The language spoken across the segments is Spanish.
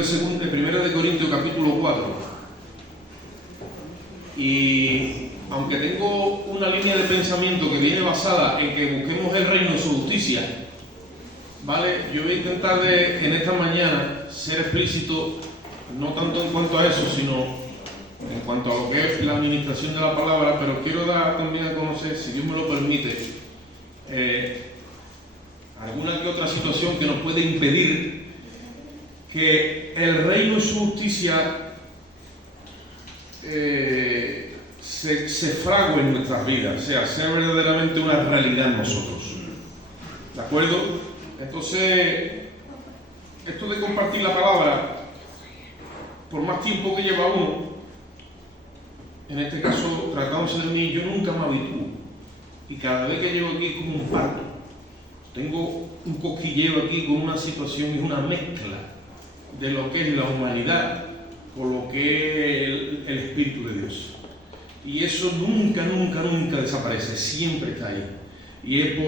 de Primera de Corintios capítulo 4. Y aunque tengo una línea de pensamiento que viene basada en que busquemos el reino y su justicia, ¿vale? Yo voy a intentar en esta mañana ser explícito, no tanto en cuanto a eso, sino en cuanto a lo que es la administración de la palabra, pero quiero dar también a conocer, si Dios me lo permite, alguna que otra situación que nos puede impedir que el reino y su justicia se frague en nuestras vidas, o sea verdaderamente una realidad en nosotros. ¿De acuerdo? Entonces, esto de compartir la palabra, por más tiempo que lleva uno, en este caso tratándose de mí, yo nunca me habitúo. Y cada vez que llego aquí es como un parto. Tengo un cosquilleo aquí con una situación y una mezcla de lo que es la humanidad con lo que es el Espíritu de Dios. Y eso nunca desaparece, siempre está ahí. Y es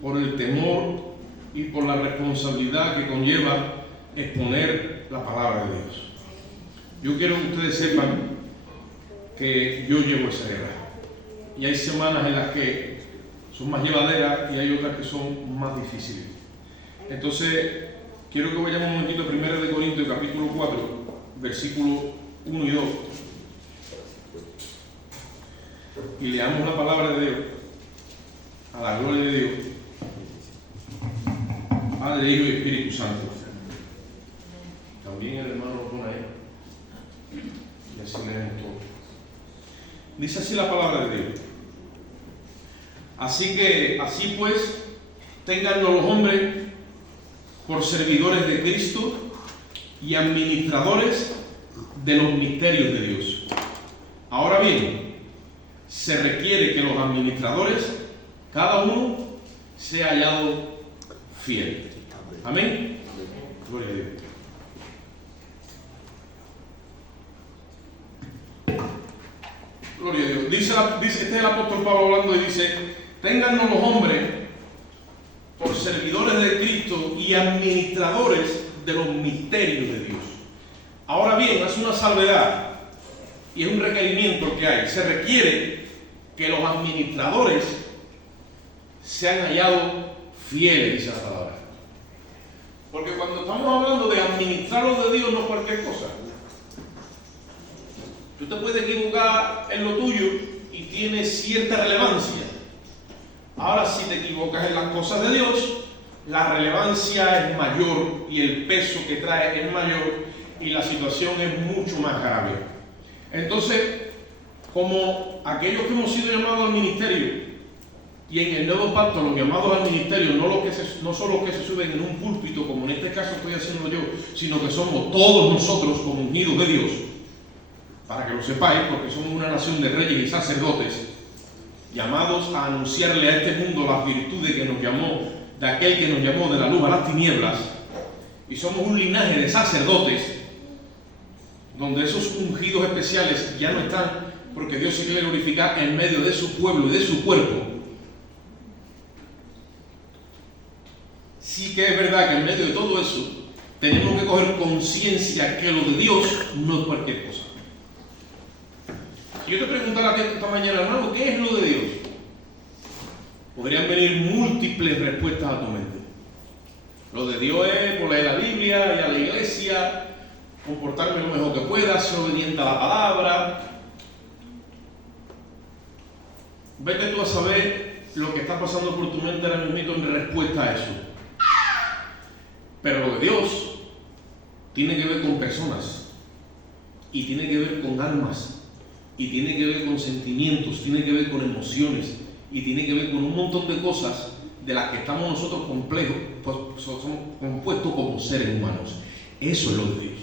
por el temor y por la responsabilidad que conlleva exponer la palabra de Dios. Yo quiero que ustedes sepan que yo llevo esa guerra. Y hay semanas en las que son más llevaderas y hay otras que son más difíciles. Entonces, quiero que vayamos un momentito a 1 Corintios capítulo 4, versículos 1 y 2. Y leamos la palabra de Dios, a la gloria de Dios, Padre, Hijo y Espíritu Santo. También el hermano lo pone ahí. Y así leemos todo. Dice así la palabra de Dios. Así pues, téngannos los hombres por servidores de Cristo y administradores de los misterios de Dios. Ahora bien, se requiere que los administradores, cada uno, sea hallado fiel. Amén. Gloria a Dios. Gloria a Dios. Dice este es el apóstol Pablo hablando y dice: téngannos los hombres por servidores de Cristo y administradores de los misterios de Dios. Ahora bien, hace una salvedad y es un requerimiento que hay. Se requiere que los administradores sean hallados fieles, dice la palabra. Porque cuando estamos hablando de administrar lo de Dios, no es cualquier cosa. Tú te puedes equivocar en lo tuyo y tiene cierta relevancia. Ahora, si te equivocas en las cosas de Dios, la relevancia es mayor y el peso que trae es mayor y la situación es mucho más grave. Entonces, como aquellos que hemos sido llamados al ministerio, y en el nuevo pacto los llamados al ministerio no son los que se suben en un púlpito, como en este caso estoy haciendo yo, sino que somos todos nosotros como ungidos de Dios, para que lo sepáis, porque somos una nación de reyes y sacerdotes, llamados a anunciarle a este mundo las virtudes que nos llamó, de aquel que nos llamó de la luz a las tinieblas, y somos un linaje de sacerdotes, donde esos ungidos especiales ya no están, porque Dios se quiere glorificar en medio de su pueblo y de su cuerpo. Sí que es verdad que en medio de todo eso tenemos que coger conciencia que lo de Dios no es cualquier cosa. Si yo te preguntara a ti esta mañana, hermano, ¿qué es lo de Dios? Podrían venir múltiples respuestas a tu mente. Lo de Dios es por leer la Biblia, ir a la iglesia, comportarme lo mejor que pueda, ser obediente a la palabra. Vete tú a saber lo que está pasando por tu mente ahora mismo en respuesta a eso. Pero lo de Dios tiene que ver con personas, y tiene que ver con almas, y tiene que ver con sentimientos, tiene que ver con emociones, y tiene que ver con un montón de cosas de las que estamos nosotros complejos, pues somos compuestos como seres humanos. Eso es lo de Dios.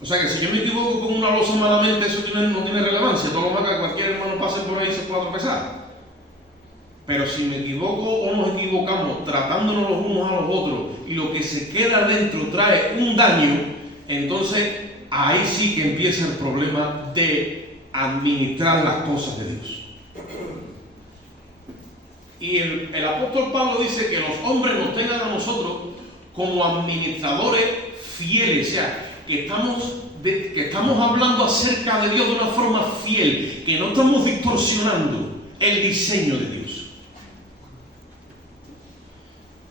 O sea que si yo me equivoco con una losa malamente, eso no tiene relevancia. Todo lo más que cualquier hermano pase por ahí se pueda tropezar. Pero si me equivoco o nos equivocamos tratándonos los unos a los otros y lo que se queda dentro trae un daño, entonces ahí sí que empieza el problema de administrar las cosas de Dios. Y el apóstol Pablo dice que los hombres nos tengan a nosotros como administradores fieles, o sea, que estamos hablando acerca de Dios de una forma fiel, que no estamos distorsionando el diseño de Dios.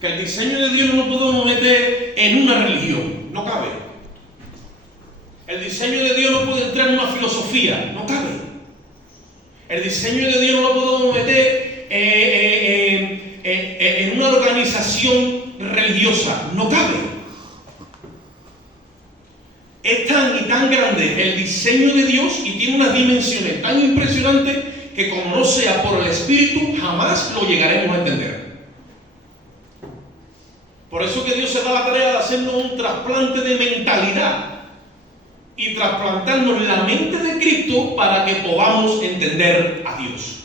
Que el diseño de Dios no lo podemos meter en una religión, no cabe. El diseño de Dios no puede entrar en una filosofía, no cabe. El diseño de Dios no lo podemos meter en una organización religiosa, no cabe. Es tan y tan grande el diseño de Dios y tiene unas dimensiones tan impresionantes que como no sea por el Espíritu, jamás lo llegaremos a entender. Por eso que Dios se da la tarea de hacernos un trasplante de mentalidad y trasplantarnos la mente de Cristo para que podamos entender a Dios.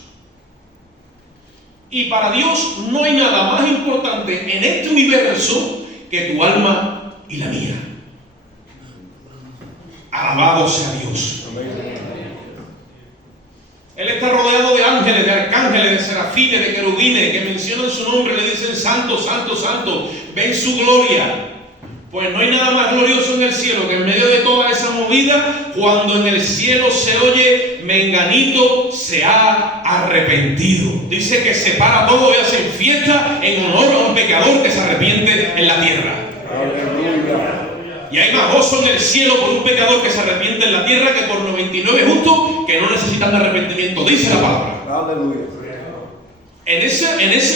Y para Dios no hay nada más importante en este universo que tu alma y la mía. Alabado sea Dios. Él está rodeado de ángeles, de arcángeles, de serafines, de querubines, que mencionan su nombre, le dicen santo, santo, santo, ven su gloria. Pues no hay nada más glorioso en el cielo que en medio de toda esa movida, cuando en el cielo se oye, menganito se ha arrepentido. Dice que se para todo y hacen fiesta en honor a un pecador que se arrepiente en la tierra. Aleluya. Y hay más gozo en el cielo por un pecador que se arrepiente en la tierra que por 99 justos que no necesitan de arrepentimiento, dice la palabra. Aleluya. En ese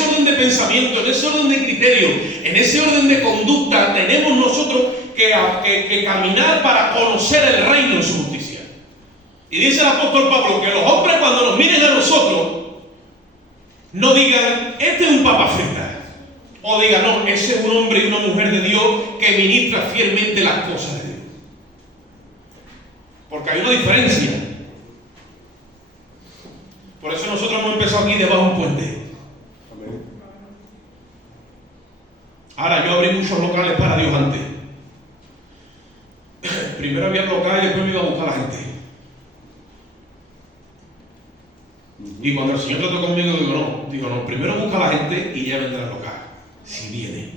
orden de pensamiento, en ese orden de criterio, en ese orden de conducta, tenemos nosotros que caminar para conocer el reino en su justicia. Y dice el apóstol Pablo que los hombres cuando nos miren a nosotros no digan, este es un papa frita. O diga, no, ese es un hombre y una mujer de Dios que ministra fielmente las cosas de Dios. Porque hay una diferencia. Por eso nosotros hemos empezado aquí debajo de un puente. Ahora, yo abrí muchos locales para Dios antes. Primero había locales y después me iba a buscar a la gente. Y cuando el Señor trató conmigo, digo, no, primero busca a la gente y ya vendrá el local. Si viene.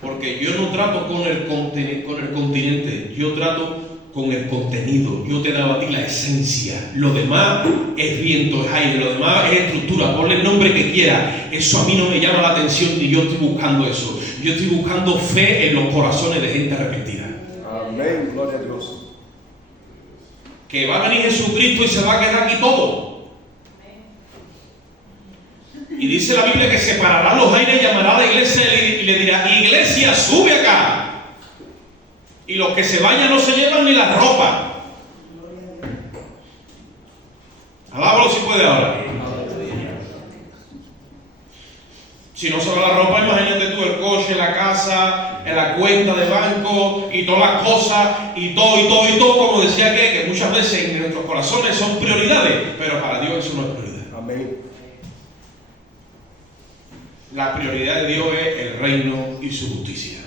Porque yo no trato con el continente, yo trato con el contenido. Yo te he dado a ti la esencia. Lo demás es viento, es aire, lo demás es estructura. Ponle el nombre que quiera. Eso a mí no me llama la atención ni yo estoy buscando eso. Yo estoy buscando fe en los corazones de gente arrepentida. Amén, gloria a Dios. Que va a venir Jesucristo y se va a quedar aquí todo. Y dice la Biblia que separará los aires y llamará a la iglesia y le dirá, iglesia, sube acá. Y los que se vayan no se llevan ni la ropa. Alábalo si puede ahora. Si no se va la ropa, imagínate tú el coche, la casa, la cuenta de banco y todas las cosas y todo, como decía que muchas veces en nuestros corazones son prioridades, pero para Dios eso no es prioridad. Amén. La prioridad de Dios es el reino y su justicia.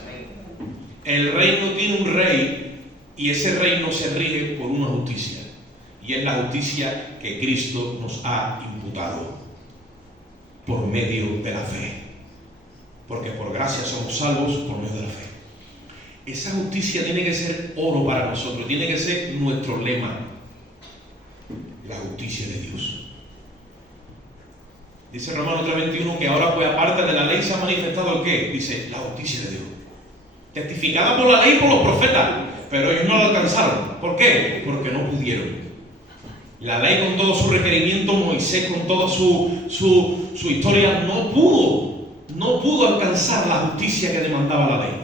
El reino tiene un rey y ese reino se rige por una justicia. Y es la justicia que Cristo nos ha imputado por medio de la fe. Porque por gracia somos salvos por medio de la fe. Esa justicia tiene que ser oro para nosotros, tiene que ser nuestro lema. La justicia de Dios. Dice Romanos 3:21 que ahora pues aparte de la ley se ha manifestado el ¿qué? Dice la justicia de Dios. Testificada por la ley y por los profetas, pero ellos no la alcanzaron. ¿Por qué? Porque no pudieron. La ley con todo su requerimiento, Moisés con toda su historia no pudo alcanzar la justicia que demandaba la ley.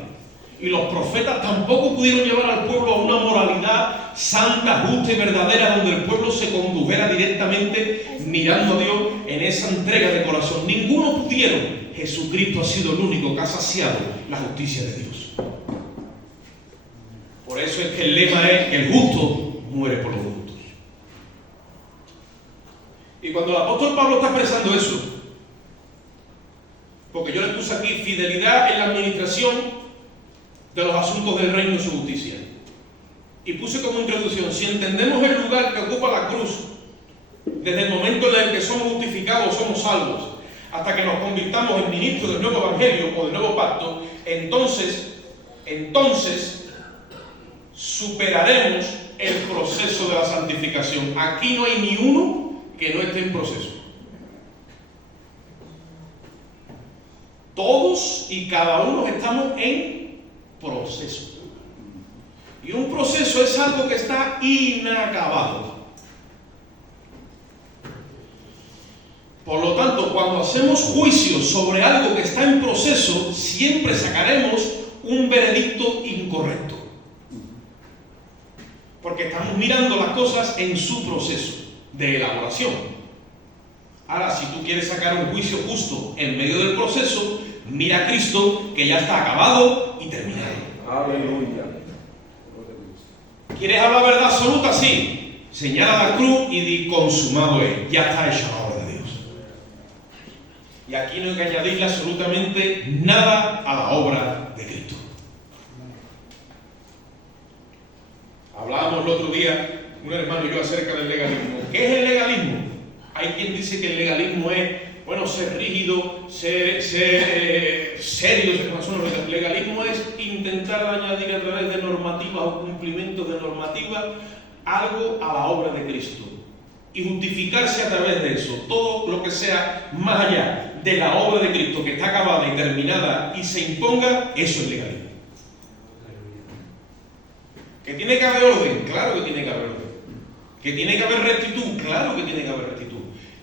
Y los profetas tampoco pudieron llevar al pueblo a una moralidad santa, justa y verdadera, donde el pueblo se condujera directamente mirando a Dios en esa entrega de corazón. Ninguno pudieron. Jesucristo ha sido el único que ha saciado la justicia de Dios. Por eso es que el lema es que el justo muere por los justos. Y cuando el apóstol Pablo está expresando eso, porque yo le puse aquí fidelidad en la administración de los asuntos del reino y su justicia. Y puse como introducción, si entendemos el lugar que ocupa la cruz Desde el momento en el que somos justificados, somos salvos, hasta que nos convirtamos en ministros del nuevo evangelio o del nuevo pacto, entonces superaremos el proceso de la santificación. Aquí no hay ni uno que no esté en proceso. Todos y cada uno estamos en proceso. Y un proceso es algo que está inacabado. Por lo tanto, cuando hacemos juicios sobre algo que está en proceso, siempre sacaremos un veredicto incorrecto. Porque estamos mirando las cosas en su proceso de elaboración. Ahora, si tú quieres sacar un juicio justo en medio del proceso, mira a Cristo, que ya está acabado y terminado. Aleluya. ¿Quieres hablar verdad absoluta? Sí. Señala la cruz y di: consumado es. Ya está hecha la obra de Dios. Y aquí no hay que añadirle absolutamente nada a la obra de Cristo. Hablábamos el otro día, un hermano y yo, acerca del legalismo. ¿Qué es el legalismo? Hay quien dice que el legalismo es, bueno, ser rígido, ser serio. El legalismo es intentar añadir a través de normativas o cumplimientos de normativas algo a la obra de Cristo y justificarse a través de eso. Todo lo que sea más allá de la obra de Cristo, que está acabada y terminada y se imponga, eso es legalismo. ¿Que tiene que haber orden? Claro que tiene que haber orden. ¿Que tiene que haber rectitud? Claro que tiene que haber rectitud.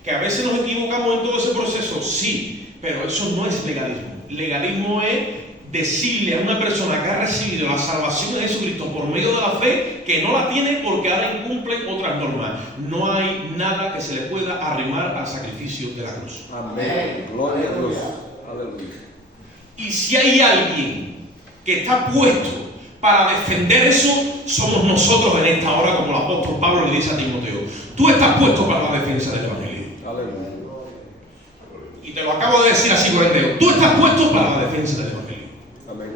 ¿Que a veces nos equivocamos en todo ese proceso? Sí, pero eso no es legalismo. Legalismo es decirle a una persona que ha recibido la salvación de Jesucristo por medio de la fe que no la tiene porque ahora incumple otras normas. No hay nada que se le pueda arrimar al sacrificio de la cruz. Amén. Gloria a Dios. Aleluya. Y si hay alguien que está puesto para defender eso, somos nosotros en esta hora, como el apóstol Pablo le dice a Timoteo. Tú estás puesto para la defensa del evangelio. Aleluya. Y te lo acabo de decir así por entero. Tú estás puesto para la defensa del evangelio. Amén.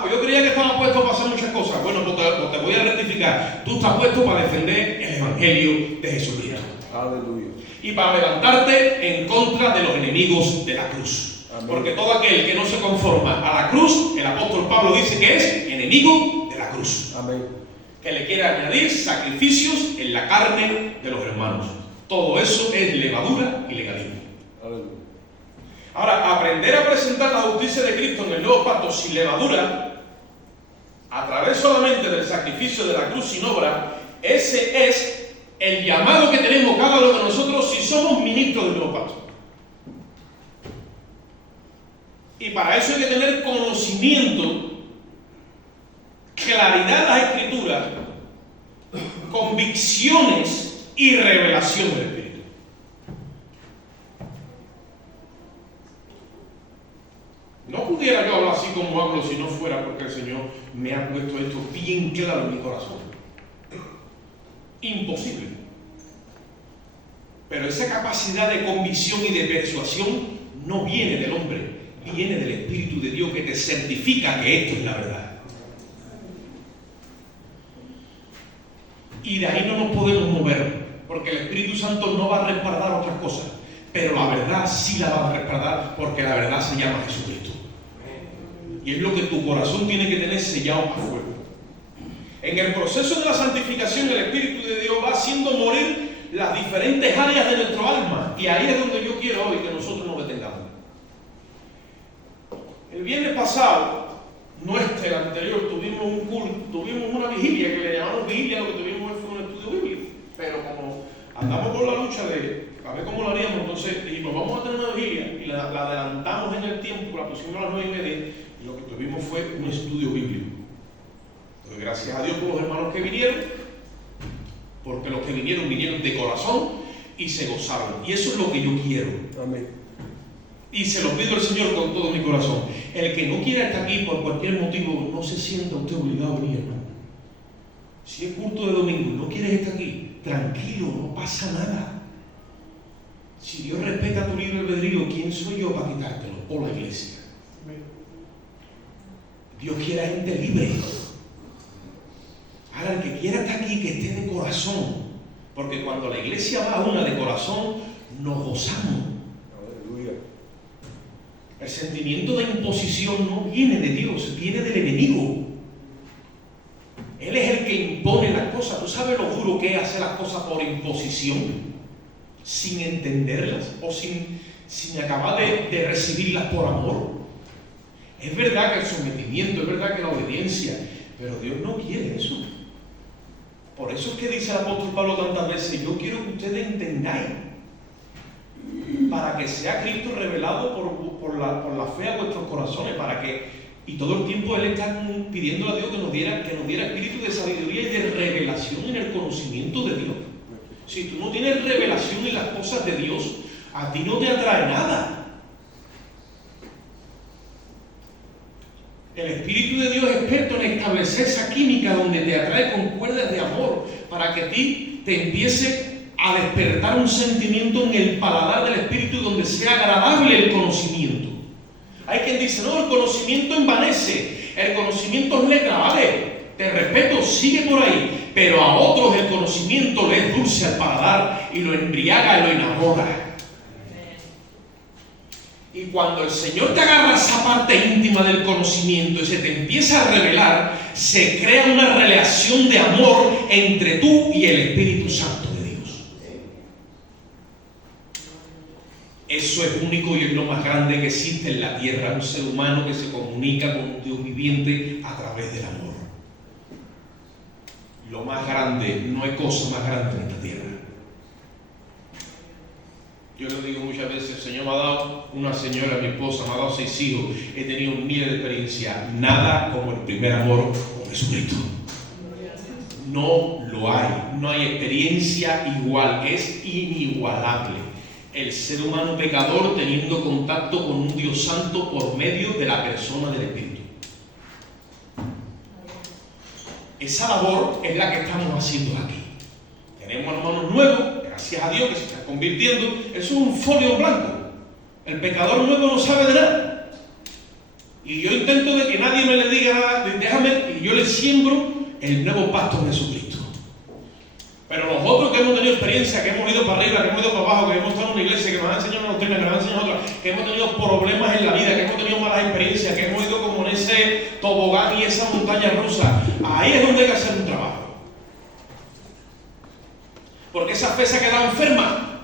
Pues yo creía que estaba puesto para hacer muchas cosas. Bueno, pues te voy a rectificar. Tú estás puesto para defender el evangelio de Jesucristo. Aleluya. Y para levantarte en contra de los enemigos de la cruz. Amén. Porque todo aquel que no se conforma a la cruz, el apóstol Pablo dice que es enemigo de la cruz. Amén. Que le quiere añadir sacrificios en la carne de los hermanos. Todo eso es levadura y legalismo. Aleluya. Ahora, aprender a presentar la justicia de Cristo en el nuevo pacto sin levadura, a través solamente del sacrificio de la cruz sin obra, ese es el llamado que tenemos cada uno de nosotros si somos ministros del nuevo pacto. Y para eso hay que tener conocimiento, claridad en las escrituras, convicciones y revelación del Espíritu. No pudiera yo hablar así como hablo si no fuera porque el Señor me ha puesto esto bien claro en mi corazón. Imposible. Pero esa capacidad de convicción y de persuasión no viene del hombre, viene del Espíritu de Dios que te certifica que esto es la verdad. Y de ahí no nos podemos mover, porque el Espíritu Santo no va a respaldar otras cosas, pero la verdad sí la va a respaldar, porque la verdad se llama Jesucristo. Y es lo que tu corazón tiene que tener sellado a fuego. En el proceso de la santificación, el Espíritu de Dios va haciendo morir las diferentes áreas de nuestro alma. Y ahí es donde yo quiero hoy que nosotros nos detengamos. El viernes pasado, el anterior, tuvimos un culto, tuvimos una vigilia, que le llamamos vigilia, lo que tuvimos fue un estudio bíblico. Pero como andamos por la lucha de a ver cómo lo haríamos, entonces dijimos, vamos a tener una vigilia, y la adelantamos en el tiempo, la pusimos a las 9:30, y lo que tuvimos fue un estudio bíblico. Entonces, gracias a Dios por los hermanos que vinieron, porque los que vinieron de corazón y se gozaron. Y eso es lo que yo quiero. Amén. Y se lo pido al Señor con todo mi corazón. El que no quiera estar aquí por cualquier motivo, no se sienta usted obligado a venir, hermano. Si es culto de domingo y no quieres estar aquí, tranquilo, no pasa nada. Si Dios respeta tu libre albedrío, ¿quién soy yo para quitártelo? O la iglesia. Dios quiere a gente libre. Ahora, el que quiera estar aquí, que esté de corazón. Porque cuando la iglesia va a una de corazón, nos gozamos. Aleluya. El sentimiento de imposición no viene de Dios, viene del enemigo. Él es el que impone las cosas. ¿Tú sabes lo duro que es hacer las cosas por imposición? Sin entenderlas o sin acabar de recibirlas por amor. Es verdad que el sometimiento, es verdad que la obediencia, pero Dios no quiere eso. Por eso es que dice el apóstol Pablo tantas veces: yo quiero que ustedes entendáis, para que sea Cristo revelado por la fe a vuestros corazones, para que... Y todo el tiempo Él está pidiendo a Dios que nos diera espíritu de sabiduría y de revelación en el conocimiento de Dios. Si tú no tienes revelación en las cosas de Dios, a ti no te atrae nada. El Espíritu de Dios es experto en establecer esa química donde te atrae con cuerdas de amor, para que a ti te empiece a despertar un sentimiento en el paladar del Espíritu donde sea agradable el conocimiento. Hay quien dice: no, el conocimiento envanece, el conocimiento es letra, vale, te respeto, sigue por ahí, pero a otros el conocimiento le es dulce al paladar y lo embriaga y lo enamora. Y cuando el Señor te agarra esa parte íntima del conocimiento y se te empieza a revelar, se crea una relación de amor entre tú y el Espíritu Santo de Dios. Eso es único y es lo más grande que existe en la tierra, un ser humano que se comunica con un Dios viviente a través del amor. Lo más grande, no hay cosa más grande en esta tierra. Yo le digo muchas veces: el Señor me ha dado una señora, mi esposa, me ha dado 6 hijos, he tenido miles de experiencias, nada como el primer amor con Jesucristo. No lo hay, no hay experiencia igual, es inigualable. El ser humano pecador teniendo contacto con un Dios santo por medio de la persona del Espíritu. Esa labor es la que estamos haciendo aquí. Tenemos hermanos nuevos, gracias a Dios, que se están convirtiendo. Eso es un folio blanco. El pecador nuevo no sabe de nada. Y yo intento de que nadie me le diga nada, déjame, y yo le siembro el nuevo pacto en Jesucristo. Pero los otros que hemos tenido experiencia, que hemos ido para arriba, que hemos ido para abajo, que hemos estado en una iglesia, que nos han enseñado una doctrina, que nos han enseñado otra, que hemos tenido problemas en la vida, que hemos tenido malas experiencias, que hemos ido como en ese tobogán y esa montaña rusa, ahí es donde hay que hacer un trabajo. Porque esa fe se ha quedado enferma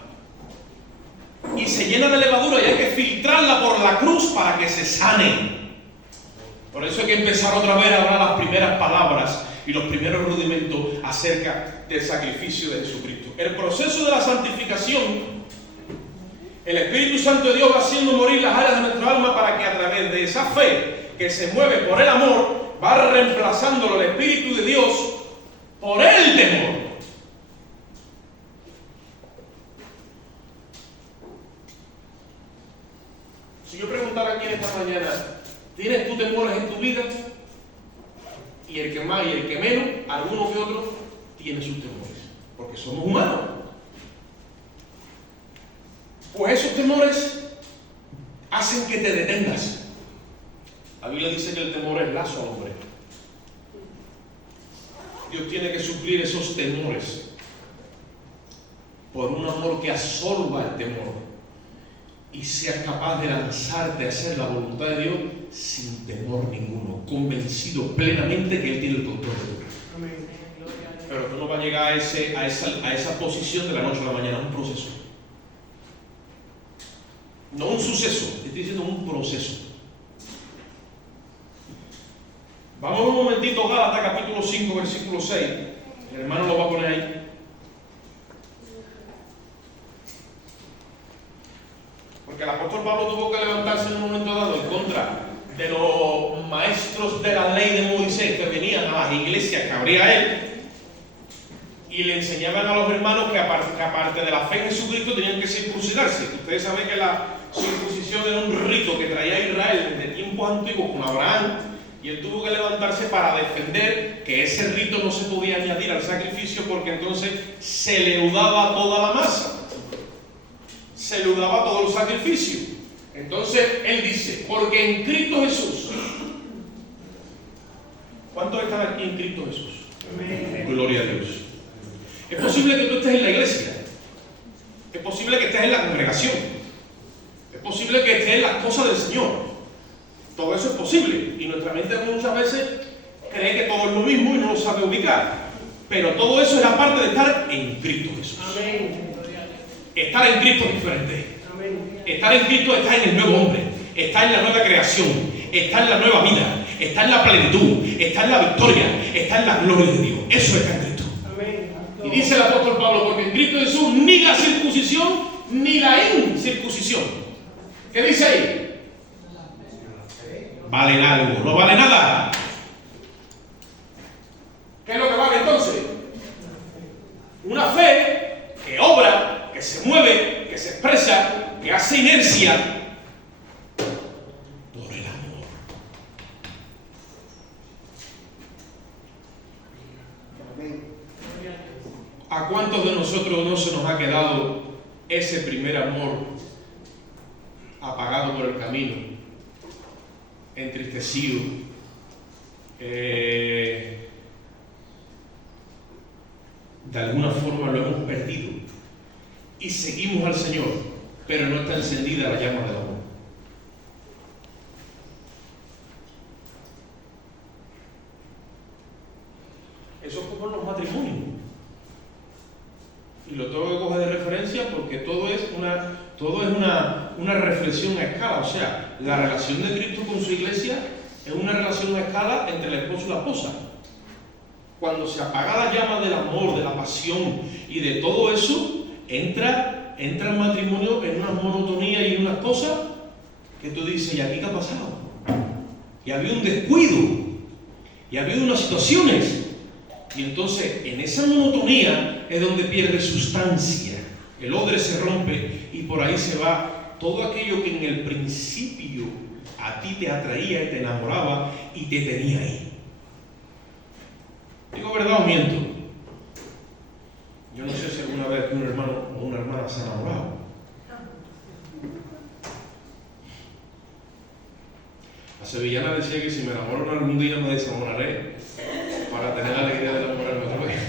y se llena de levadura y hay que filtrarla por la cruz para que se sane. Por eso hay que empezar otra vez a hablar las primeras palabras y los primeros rudimentos acerca del sacrificio de Jesucristo. El proceso de la santificación, el Espíritu Santo de Dios va haciendo morir las áreas de nuestra alma para que a través de esa fe que se mueve por el amor, va reemplazándolo el Espíritu de Dios por el temor. Si yo preguntara aquí en esta mañana: ¿tienes tú temores en tu vida? Y el que más y el que menos, alguno que otro, tiene sus temores, porque somos humanos. Pues esos temores hacen que te detengas. La Biblia dice que el temor es lazo al hombre. Dios tiene que suplir esos temores por un amor que absorba el temor y seas capaz de lanzarte a hacer la voluntad de Dios sin temor ninguno, convencido plenamente que Él tiene el control de tu vida. Pero tú no vas a llegar a esa posición de la noche a la mañana, es un proceso. No un suceso, estoy diciendo un proceso. Vamos un momentito a Gálatas capítulo 5, versículo 6. El hermano lo va a poner ahí. Porque el apóstol Pablo tuvo que levantarse en un momento dado en contra de los maestros de la ley de Moisés que venían a las iglesias que abría él y le enseñaban a los hermanos que aparte de la fe en Jesucristo tenían que circuncidarse. Ustedes saben que la circuncisión era un rito que traía a Israel desde tiempos antiguos con Abraham, y él tuvo que levantarse para defender que ese rito no se podía añadir al sacrificio, porque entonces se leudaba toda la masa, se leudaba todo el sacrificio. Entonces él dice: porque en Cristo Jesús. ¿Cuántos están aquí en Cristo Jesús? Amén. Gloria a Dios. Es posible que tú estés en la iglesia. Es posible que estés en la congregación. Es posible que estés en las cosas del Señor. Todo eso es posible. Y nuestra mente muchas veces cree que todo es lo mismo y no lo sabe ubicar. Pero todo eso es la parte de estar en Cristo Jesús. Amén. Estar en Cristo es diferente. Estar en Cristo está en el nuevo hombre. Está en la nueva creación. Está en la nueva vida. Está en la plenitud. Está en la victoria. Está en la gloria de Dios. Eso está en Cristo. Y dice el apóstol Pablo, porque en Cristo Jesús ni la circuncisión ni la incircuncisión. ¿Qué dice ahí? Valen algo, no vale nada. ¿Qué es lo que vale entonces? Una fe que obra, que se mueve, que se expresa, que hace inercia por el amor. ¿A cuántos de nosotros no se nos ha quedado ese primer amor apagado por el camino, entristecido, de alguna forma lo hemos perdido y seguimos al Señor, pero no está encendida la llama del amor? Eso es como en los matrimonios. Y lo tengo que coger de referencia porque todo es una reflexión a escala. O sea, la relación de Cristo con su iglesia es una relación a escala entre el esposo y la esposa. Cuando se apaga la llama del amor, de la pasión y de todo eso, entra el matrimonio en una monotonía y en unas cosas que tú dices, ¿y aquí qué ha pasado? Y ha habido un descuido, y ha habido unas situaciones. Y entonces, en esa monotonía es donde pierde sustancia. El odre se rompe y por ahí se va todo aquello que en el principio a ti te atraía y te enamoraba y te tenía ahí. ¿Digo verdad o miento? Yo no sé si alguna vez un hermano o una hermana se ha enamorado. La sevillana decía que si me enamoro algún día me desenamoraré para tener la alegría de enamorarme otra vez.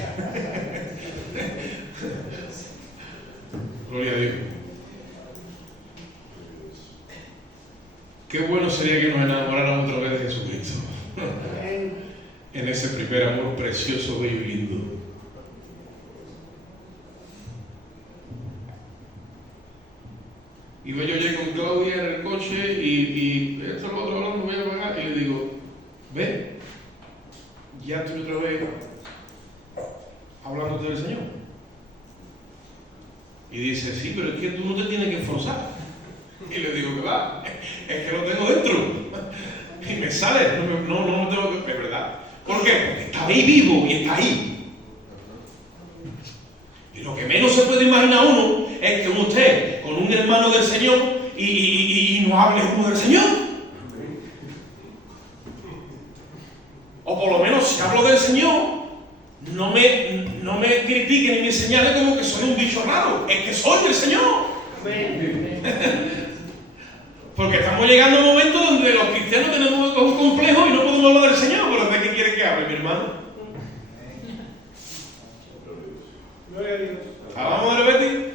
Gloria a Dios. Qué bueno sería que nos enamoráramos otra vez de Jesucristo. En ese primer amor precioso, bello y lindo. Iba yo ayer con Claudia en el coche y esto lo otro hablando, voy a pagar, y le digo, ve, ya estoy otra vez hablándote del Señor. Y dice, sí, pero es que tú no te tienes que esforzar. Y le digo, que va, es que lo tengo dentro. Y me sale, no tengo que, es verdad. ¿Por qué? Porque está ahí vivo y está ahí. Y lo que menos se puede imaginar uno es que uno esté con un hermano del Señor y no hable uno del Señor. O por lo menos si hablo del Señor, no me critique ni me señale como que soy un bicho raro. Es que soy el Señor. Porque estamos llegando a un momento donde los cristianos tenemos un complejo y no podemos hablar del Señor. ¿Pero de qué quiere que hable, mi hermano? Gloria a Dios. ¿Hablamos de Betty?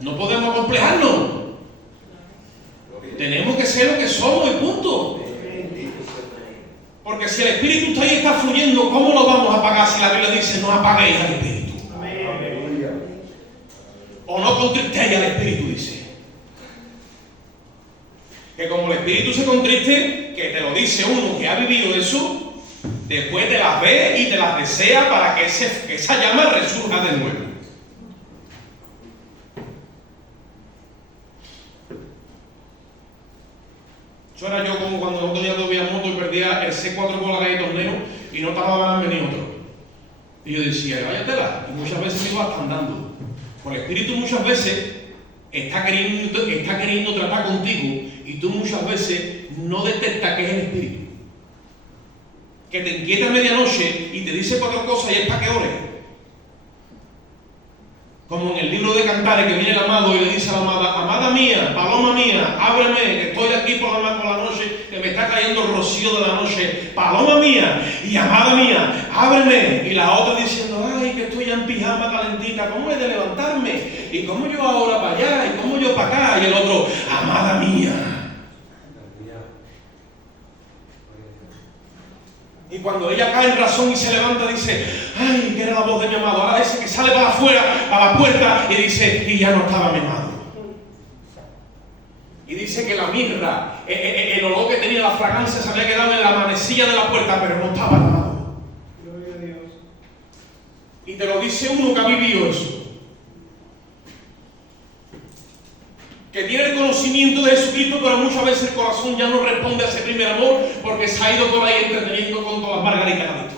No podemos complejarnos. Tenemos que ser lo que somos y punto. Porque si el Espíritu está ahí y está fluyendo, ¿cómo lo vamos a apagar si la Biblia dice no apaguéis al Espíritu? O no contristéis al Espíritu, dice. Que como el Espíritu se contriste, que te lo dice uno que ha vivido eso, después te las ve y te las desea para que esa llama resurja de nuevo. Eso era yo como cuando nosotros ya todavía moto y perdía el C4 por la calle Torneo y no estaba venir otro. Y yo decía, váyatela. Y muchas veces me iba hasta andando. Porque el Espíritu muchas veces está queriendo tratar contigo y tú muchas veces no detectas que es el Espíritu. Que te inquieta a medianoche y te dice 4 cosas y es para que ores. Como en el libro de Cantares, que viene el amado y le dice a la amada: amada mía, paloma mía, ábreme, que estoy aquí por la noche, que me está cayendo el rocío de la noche. Paloma mía y amada mía, ábreme. Y la otra diciendo: ay, que estoy ya en pijama calentita, ¿cómo he de levantarme? ¿Y cómo yo ahora para allá? ¿Y cómo yo para acá? Y el otro: amada mía. Y cuando ella cae en razón y se levanta, dice: ay, que era la voz de mi amado. Ahora dice que sale para afuera, para la puerta, y dice: y ya no estaba mi amado. Y dice que la mirra, el olor que tenía, la fragancia, se había quedado en la manecilla de la puerta, pero no estaba el amado. Gloria a Dios. Y te lo dice uno que ha vivido eso, que tiene el conocimiento de Jesucristo, pero muchas veces el corazón ya no responde a ese primer amor, porque se ha ido por ahí entreteniendo con todas las margaritas que ha visto.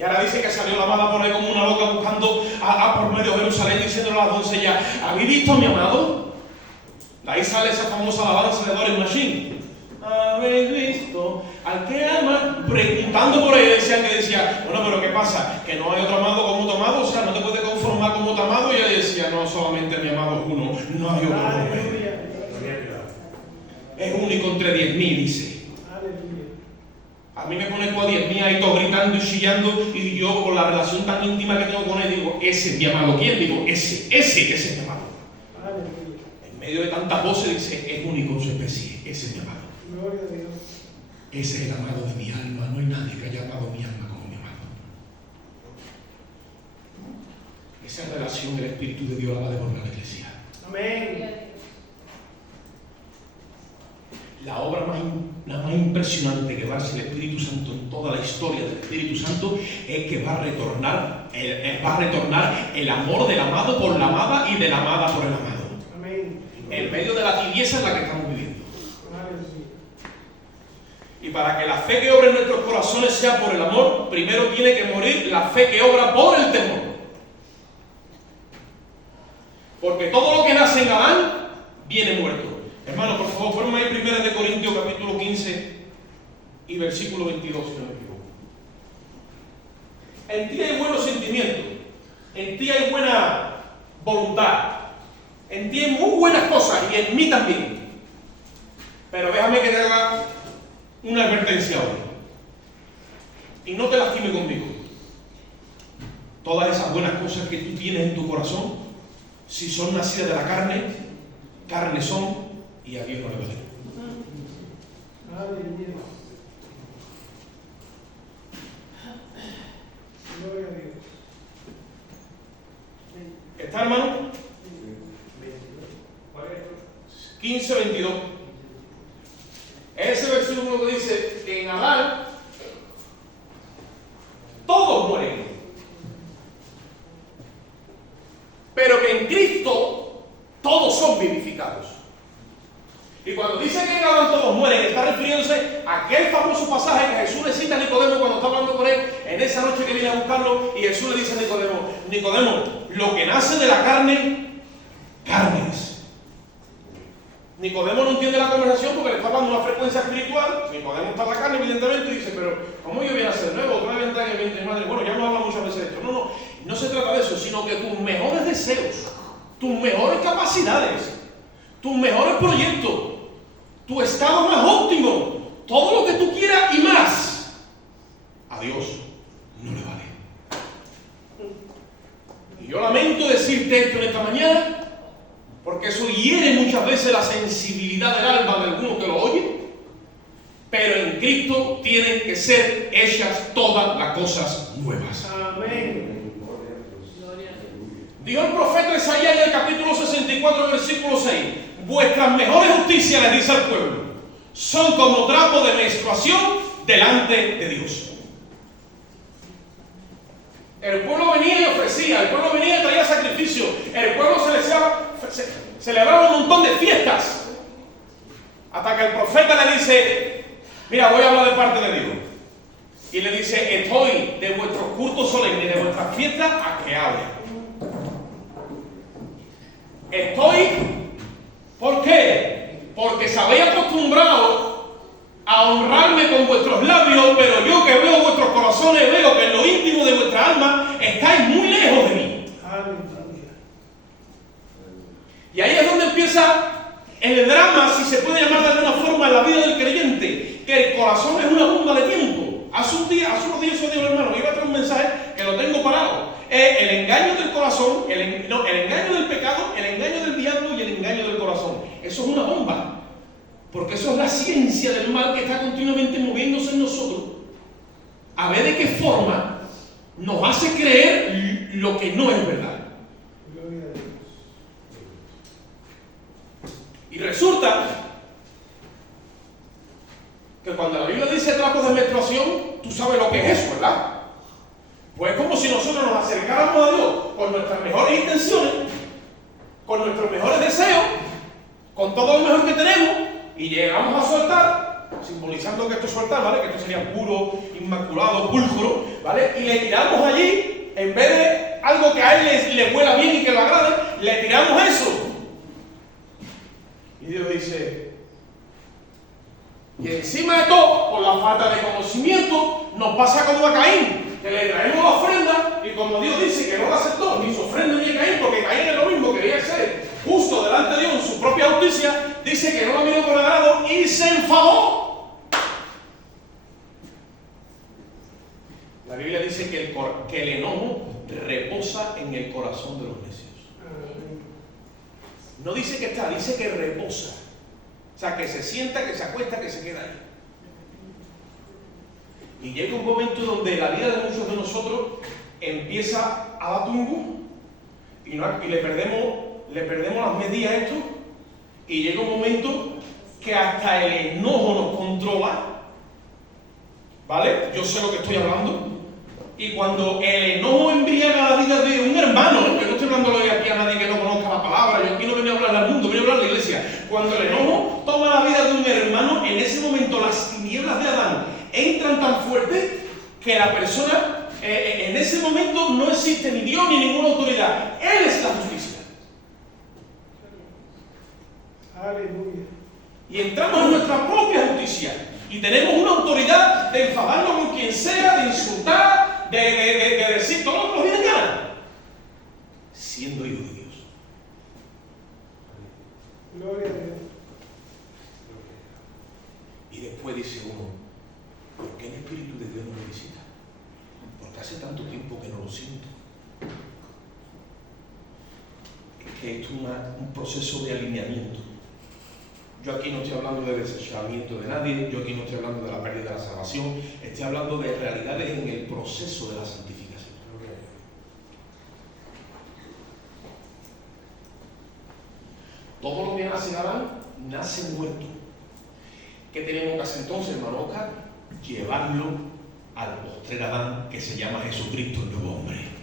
Y ahora dice que salió la amada por ahí como una loca buscando por medio de Jerusalén, diciéndole a las doncellas: ¿habéis visto a mi amado? De ahí sale esa famosa alabanza de Doris Machine. ¿Habéis visto al que ama? Preguntando por ahí, decía: bueno, pero ¿qué pasa? ¿Que no hay otro amado como tu amado? O sea, ¿no te puedes conformar como tu amado? Y ella decía: no, solamente mi amado es uno, no hay otro hombre. Es único entre 10.000, dice. A mí me pone tú a 10.000 ahí todos gritando y chillando, y yo, con la relación tan íntima que tengo con él, digo: ese es mi amado. ¿Quién? Digo: ese es mi amado. En medio de tantas voces dice: es único en su especie, ese es mi amado. Gloria a Dios. Ese es el amado de mi alma. No hay nadie que haya amado mi alma como mi amado. Esa relación del Espíritu de Dios la va a devolver a la iglesia. Amén. La obra más impresionante que va a hacer el Espíritu Santo en toda la historia del Espíritu Santo es que va a retornar el amor del amado por la amada y de la amada por el amado. Amén. En medio de la tibieza en la que estamos viviendo. Y para que la fe que obra en nuestros corazones sea por el amor, primero tiene que morir la fe que obra por el temor. Porque todo lo que nace en Adán viene muerto. Hermano, por favor, ponme ahí 1 Corintios capítulo 15 y versículo 22, si no me equivoco. En ti hay buenos sentimientos, en ti hay buena voluntad, en ti hay muy buenas cosas, y en mí también. Pero déjame que te haga una advertencia hoy. Y no te lastimes conmigo. Todas esas buenas cosas que tú tienes en tu corazón, si son nacidas de la carne, carne son, y a Dios no le vale. Aleluya. Gloria a Dios. ¿Está, hermano? 15, 22. Ese versículo que dice que en Adán todos mueren, pero que en Cristo todos son vivificados. Y cuando dice que en Adán todos mueren, está refiriéndose a aquel famoso pasaje que Jesús le cita a Nicodemo cuando está hablando con él en esa noche que viene a buscarlo, y Jesús le dice a Nicodemo: Nicodemo, lo que nace de la carne, carne es. Nicodemo no entiende la conversación porque le está dando una frecuencia espiritual. Nicodemo está en la carne, evidentemente, y dice: pero ¿cómo yo voy a ser nuevo? Otra vez entrar en el vientre de madre. Bueno, ya hemos hablado muchas veces de esto. No se trata de eso, sino que tus mejores deseos, tus mejores capacidades, tus mejores proyectos, tu estado más óptimo, todo lo que tú quieras y más, a Dios no le vale. Y yo lamento decirte esto en esta mañana, porque eso hiere muchas veces la sensibilidad del alma de alguno que lo oye, pero en Cristo tienen que ser hechas todas las cosas nuevas. Amén. Dijo el profeta Isaías en el capítulo 64, versículo 6: vuestras mejores justicias, les dice al pueblo, son como trapo de menstruación delante de Dios. El pueblo venía y ofrecía, el pueblo venía y traía sacrificio, el pueblo celebraba un montón de fiestas, hasta que el profeta le dice: mira, voy a hablar de parte de Dios. Y le dice: estoy de vuestros cultos solemnes, de vuestras fiestas, a que hable. Estoy, ¿por qué? Porque se había acostumbrado a honrarme con vuestros labios, pero yo que veo vuestros corazones, veo que en lo íntimo de vuestra alma estáis muy lejos de mí. Aleluya. Y ahí es donde empieza el drama, si se puede llamar de alguna forma, en la vida del creyente, que el corazón es una bomba de tiempo. Hace unos días yo digo, hermano, iba a traer un mensaje que lo tengo parado. El engaño del corazón, el engaño del pecado, el engaño del diablo y el engaño del corazón. Eso es una bomba. Porque eso es la ciencia del mal que está continuamente moviéndose en nosotros. A ver de qué forma nos hace creer lo que no es verdad. Gloria a Dios. Y resulta que cuando la Biblia dice trapos de menstruación, tú sabes lo que es eso, ¿verdad? Pues es como si nosotros nos acercáramos a Dios con nuestras mejores intenciones, con nuestros mejores deseos, con todo lo mejor que tenemos, y llegamos a soltar, simbolizando que esto es soltar, ¿vale? Que esto sería puro, inmaculado, pulcro, ¿vale? Y le tiramos allí, en vez de algo que a él le huela bien y que lo agrade, le tiramos eso. Y Dios dice, y encima de todo, por la falta de conocimiento, nos pasa como a Caín, que le traemos la ofrenda, y como Dios dice que no la aceptó, ni su ofrenda ni a Caín, porque Caín es lo mismo, quería ser justo delante de Dios en su propia justicia, dice que no la miró con agrado y se enfadó. La Biblia dice que el enojo reposa en el corazón de los necios. No dice que está, dice que reposa. O sea, que se sienta, que se acuesta, que se queda ahí. Y llega un momento donde la vida de muchos de nosotros empieza a dar tumbo y le perdemos las medidas a esto, y llega un momento que hasta el enojo nos controla, ¿vale? Yo sé lo que estoy hablando. Y cuando el enojo embriaga la vida de un hermano, yo no estoy hablando de aquí a nadie que no conozca la palabra, yo aquí no venía a hablar al mundo, venía a hablar a la iglesia. Cuando el enojo toma la vida de un hermano, en ese momento las tinieblas de Adán entran tan fuerte que la persona, en ese momento no existe ni Dios ni ninguna autoridad. Él es la justicia. Aleluya. Y entramos en nuestra propia justicia. Y tenemos una autoridad de enfadarnos con quien sea, de insultar, de decir todo lo que nos viene en gana, siendo hijos de Dios. Gloria a Dios. Y después dice uno, ¿por qué el Espíritu de Dios no me visita? Porque hace tanto tiempo que no lo siento. Es que esto es un proceso de alineamiento. Yo aquí no estoy hablando de desechamiento de nadie, yo aquí no estoy hablando de la pérdida de la salvación, estoy hablando de realidades en el proceso de la santificación. Todo lo que nace en Adán, nace muerto. ¿Qué tenemos que hacer entonces, hermano Oscar? Llevarlo al postrer Adán, que se llama Jesucristo, el nuevo hombre.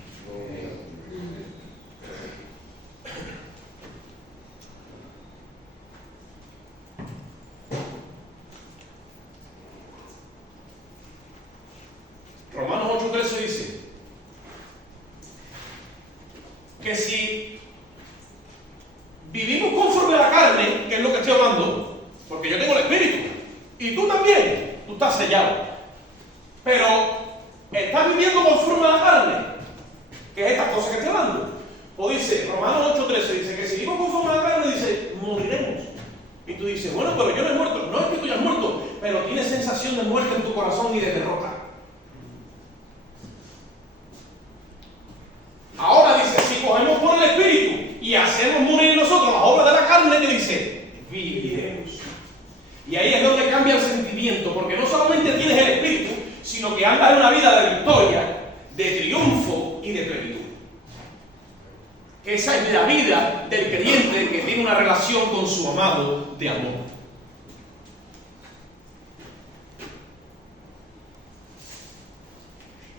Romanos 8:13 dice que si vivimos conforme a la carne, que es lo que estoy hablando, porque yo tengo el Espíritu, y tú también, tú estás sellado, pero estás viviendo conforme a la carne, que es esta cosa que estoy hablando. O dice, Romanos 8:13 dice que si vivimos conforme a la carne, dice, moriremos. Y tú dices, bueno, pero yo no he muerto. No es que tú ya has muerto, pero tienes sensación de muerte en tu corazón y de derrota. Ahora dice, si cogemos por el Espíritu y hacemos morir en nosotros las obras de la carne, que dice, viviremos. Y ahí es donde cambia el sentimiento, porque no solamente tienes el Espíritu, sino que andas en una vida de victoria, de triunfo y de plenitud. Esa es la vida del creyente que tiene una relación con su amado de amor.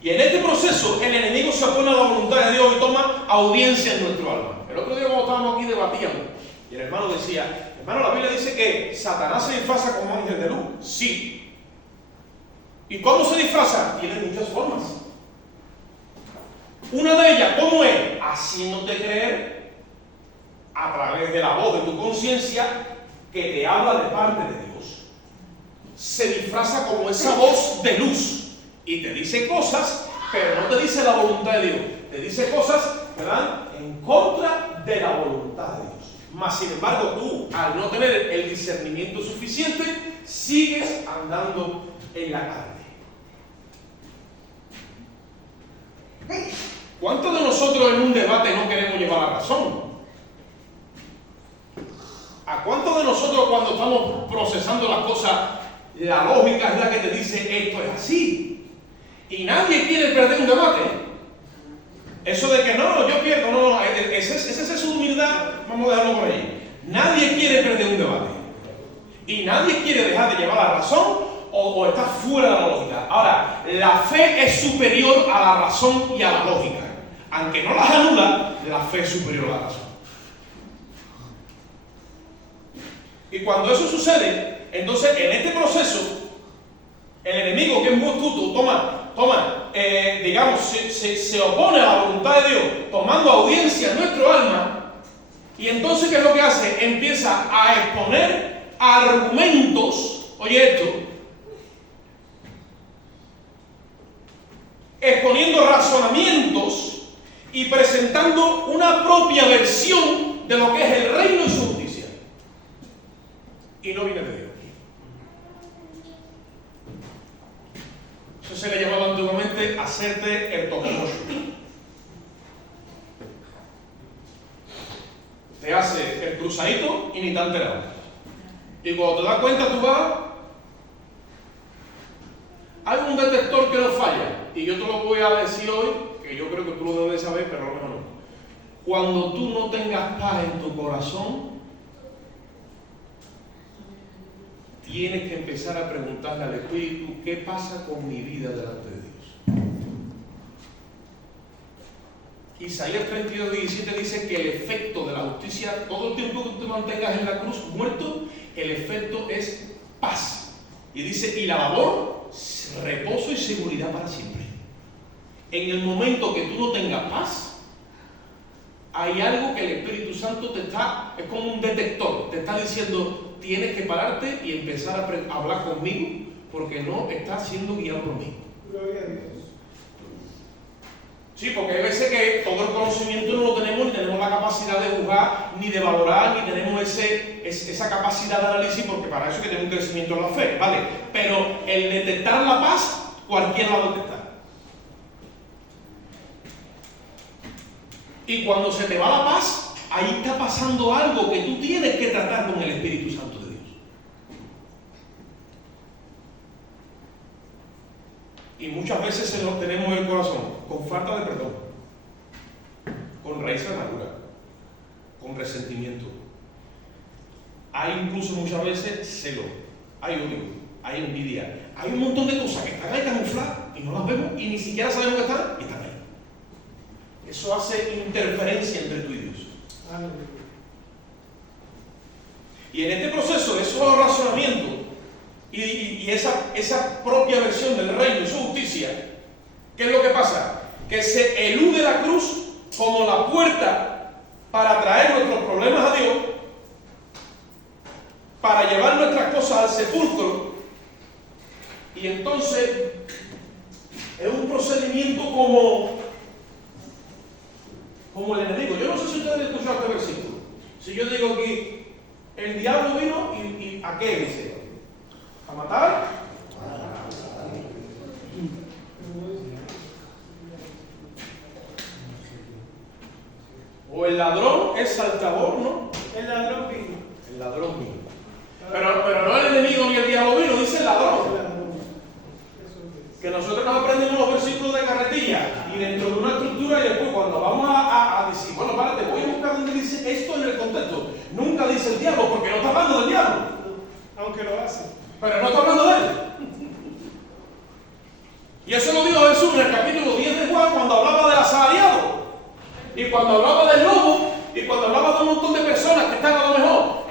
Y en este proceso el enemigo se opone a la voluntad de Dios y toma audiencia en nuestro alma. El otro día cuando estábamos aquí debatíamos y el hermano decía, hermano, la Biblia dice que Satanás se disfraza como ángel de luz. Sí. ¿Y cómo se disfraza? Tiene muchas formas. Una de ellas, ¿cómo es? Haciéndote creer a través de la voz de tu conciencia que te habla de parte de Dios. se disfraza como esa voz de luz y te dice cosas, pero no te dice la voluntad de Dios. Te dice cosas, ¿verdad?, en contra de la voluntad de Dios. Mas, sin embargo, tú, al no tener el discernimiento suficiente, sigues andando en la carne. ¿Cuántos de nosotros en un debate no queremos llevar la razón? ¿A cuántos de nosotros cuando estamos procesando las cosas, la lógica es la que te dice esto es así? Y nadie quiere perder un debate. Eso de que no, yo pierdo, no, esa es su humildad, vamos a dejarlo por ahí. Nadie quiere perder un debate. Y nadie quiere dejar de llevar la razón o está fuera de la lógica. Ahora, la fe es superior a la razón y a la lógica. Aunque no las anula, la fe es superior a la razón. Y cuando eso sucede, entonces en este proceso, el enemigo, que es muy astuto, digamos, se opone a la voluntad de Dios, tomando audiencia en nuestro alma, y entonces, ¿qué es lo que hace? Empieza a exponer argumentos, oye esto, exponiendo razonamientos y presentando una propia versión de lo que es el reino y su justicia. Y no viene de Dios. Eso se le llamaba antiguamente hacerte el tocamocho. Te hace el cruzadito y ni te enterado. Y cuando te das cuenta, tú vas. Hay un detector que no falla. Y yo te lo voy a decir hoy, que yo creo que tú lo debes saber, pero a lo mejor no. Cuando tú no tengas paz en tu corazón, tienes que empezar a preguntarle al Espíritu, ¿qué pasa con mi vida delante de Dios? Isaías 32:17 dice que el efecto de la justicia, todo el tiempo que tú te mantengas en la cruz muerto, el efecto es paz. Y dice, y la labor, reposo y seguridad para siempre. En el momento que tú no tengas paz, hay algo que el Espíritu Santo es como un detector, te está diciendo, tienes que pararte y empezar a hablar conmigo, porque no estás siendo guiado por mí. Gloria a Dios. Sí, porque hay veces que todo el conocimiento no lo tenemos, ni tenemos la capacidad de juzgar, ni de valorar, ni tenemos esa capacidad de análisis, porque para eso hay que tener un crecimiento en la fe, ¿vale? Pero el detectar la paz, cualquiera la detecta. Y cuando se te va la paz, ahí está pasando algo que tú tienes que tratar con el Espíritu Santo de Dios. Y muchas veces se nos tenemos en el corazón con falta de perdón, con raíz de amargura, con resentimiento. Hay incluso muchas veces celo, hay odio, hay envidia, hay un montón de cosas que están ahí camufladas y no las vemos y ni siquiera sabemos que están y están ahí. Eso hace interferencia entre tú y Dios. Y en este proceso de esos razonamientos y esa propia versión del reino y su justicia, ¿qué es lo que pasa? Que se elude la cruz como la puerta para traer nuestros problemas a Dios, para llevar nuestras cosas al sepulcro, y entonces es un procedimiento como el enemigo. Yo no sé si ustedes han escuchado este versículo. Si yo digo aquí, el diablo vino y ¿a qué dice? ¿A matar? O el ladrón es saltador, ¿no? El ladrón vino. El ladrón vino. Pero no el enemigo ni el diablo vino, dice el ladrón. Que nosotros nos aprendemos los versículos de carretilla y dentro de una estructura, y después cuando vamos a decir, bueno, párate, voy a buscar donde dice esto en el contexto. Nunca dice el diablo, porque no está hablando del diablo. Aunque lo hace. Pero no está hablando de él. Y eso lo dijo Jesús en el capítulo 10 de Juan, cuando hablaba del asalariado, y cuando hablaba del lobo, y cuando hablaba de un montón de personas que están a lo mejor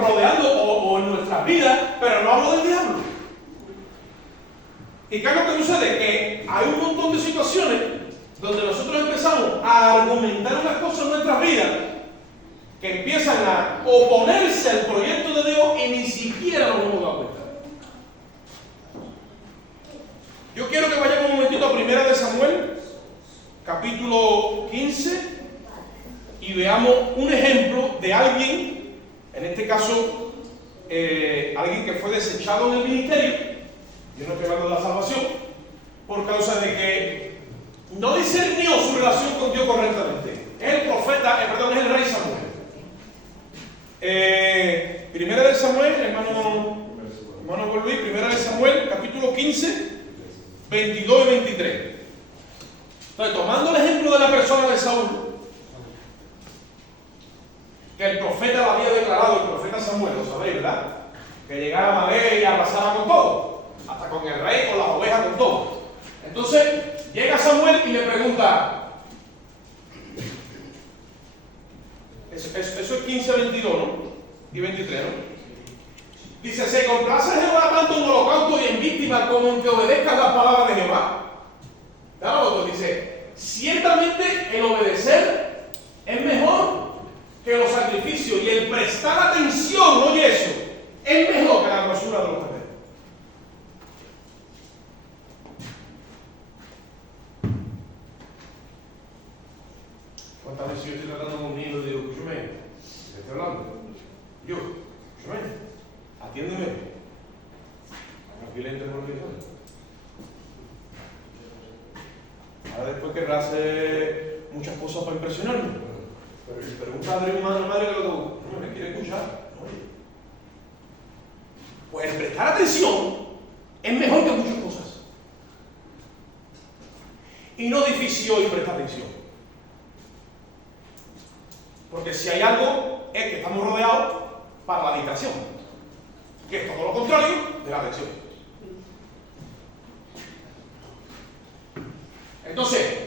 rodeando o en nuestras vidas, pero no hablo del diablo. ¿Y qué es lo que sucede? Que hay un montón de situaciones donde nosotros empezamos a argumentar unas cosas en nuestras vidas que empiezan a oponerse al proyecto de Dios y ni siquiera nos hemos dado cuenta. caso, alguien que fue desechado en el ministerio, yo no estoy hablando de la salvación, por causa de que no discernió su relación con Dios correctamente. Es el profeta, es el rey Samuel. Primera de Samuel, hermano Luis, primera de Samuel, capítulo 15, 22 y 23. Entonces, tomando el ejemplo de la persona de Saúl, que el profeta lo había declarado, el profeta Samuel, lo sabéis, ¿verdad? Que llegara a Malé y arrasara con todo, hasta con el rey, con las ovejas, con todo. Entonces, llega Samuel y le pregunta, eso es 15, 22, ¿no? Y 23, ¿no? Dice, ¿se complace Jehová tanto en holocausto y en víctima como en que obedezcas la palabra de Jehová? Claro, dice, ciertamente el obedecer es mejor que los sacrificios y el prestar atención, oye eso, es mejor que la grosura de los terneros. ¿Cuántas veces yo estoy tratando con un niño y digo, escúchame, ¿qué estoy hablando? Yo, escúchame, atiéndeme. Aquí le entro por el teléfono. Ahora después querrá hacer muchas cosas para impresionarme. Pero un padre y una madre que no me quiere escuchar. Pues el prestar atención es mejor que muchas cosas. Y no difícil hoy prestar atención. Porque si hay algo es que estamos rodeados para la distracción, que es todo lo contrario de la atención. Entonces,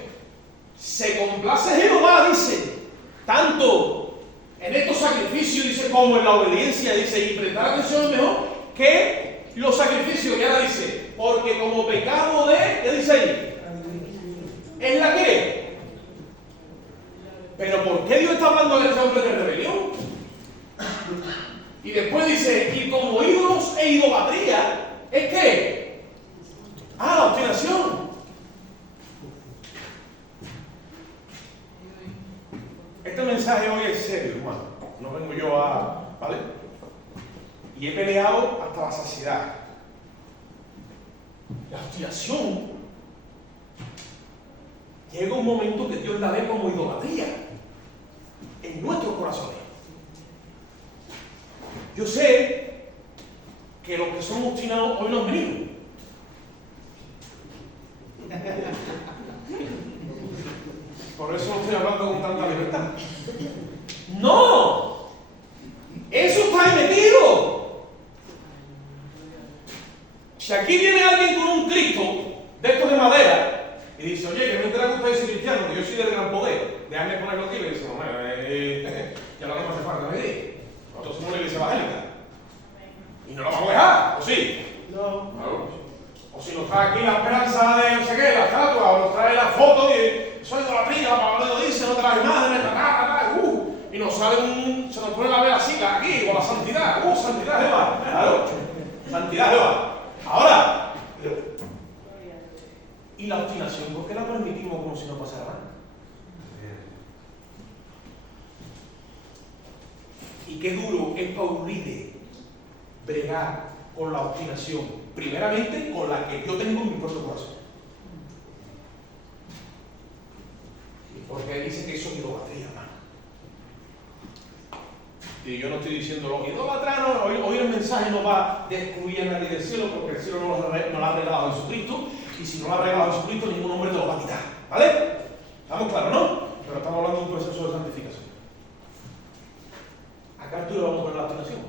se complace Jehová, dice, tanto en estos sacrificios, dice, como en la obediencia, dice, y prestar atención es mejor que los sacrificios. Y ahora dice, porque como pecado de, ¿qué dice ahí? ¿Es la qué? Pero ¿por qué Dios está hablando de este hombre de rebelión? Y después dice, y como ídolos e idolatría, ¿es qué? La obstinación. Este mensaje hoy es serio, hermano. No vengo yo ¿vale? Y he peleado hasta la saciedad. La obstinación llega un momento que Dios la ve como idolatría en nuestros corazones. Yo sé que los que son obstinados hoy no han venido. Por eso no estoy hablando con tanta libertad. ¡No! ¡Eso está ahí metido! Si aquí viene alguien con un Cristo de estos de madera y dice, oye, que me entera que usted es cristiano, que yo soy del gran poder, déjame ponerlo aquí, y le dice, bueno, ya lo que me hace falta me diga. Nosotros somos una iglesia evangélica. Y no lo vamos a dejar, ¿o sí? No. Claro. O si nos trae aquí la esperanza de no sé qué, la estatua, o nos trae la foto y soy idolatría, la palabra de Dios dice, no te las imágenes, y nos sale se nos pone la vela así, aquí, o la santidad, santidad Jehová, claro, santidad Jehová. Ahora, ¿y la obstinación? ¿Por qué la permitimos como si no pasara nada? Y qué duro es para un líder bregar con la obstinación, primeramente con la que yo tengo en mi propio corazón. Porque dice que eso es idolatría, hermano. Y yo no estoy diciendo lo idólatra, no, hoy el mensaje no va a excluir a nadie del cielo, porque el cielo no lo ha regalado Jesucristo, y si no lo ha regalado Jesucristo, ningún hombre te lo va a quitar. ¿Vale? ¿Estamos claros, no? Pero estamos hablando de un proceso de santificación. Acá tú le vamos a poner la obstinación.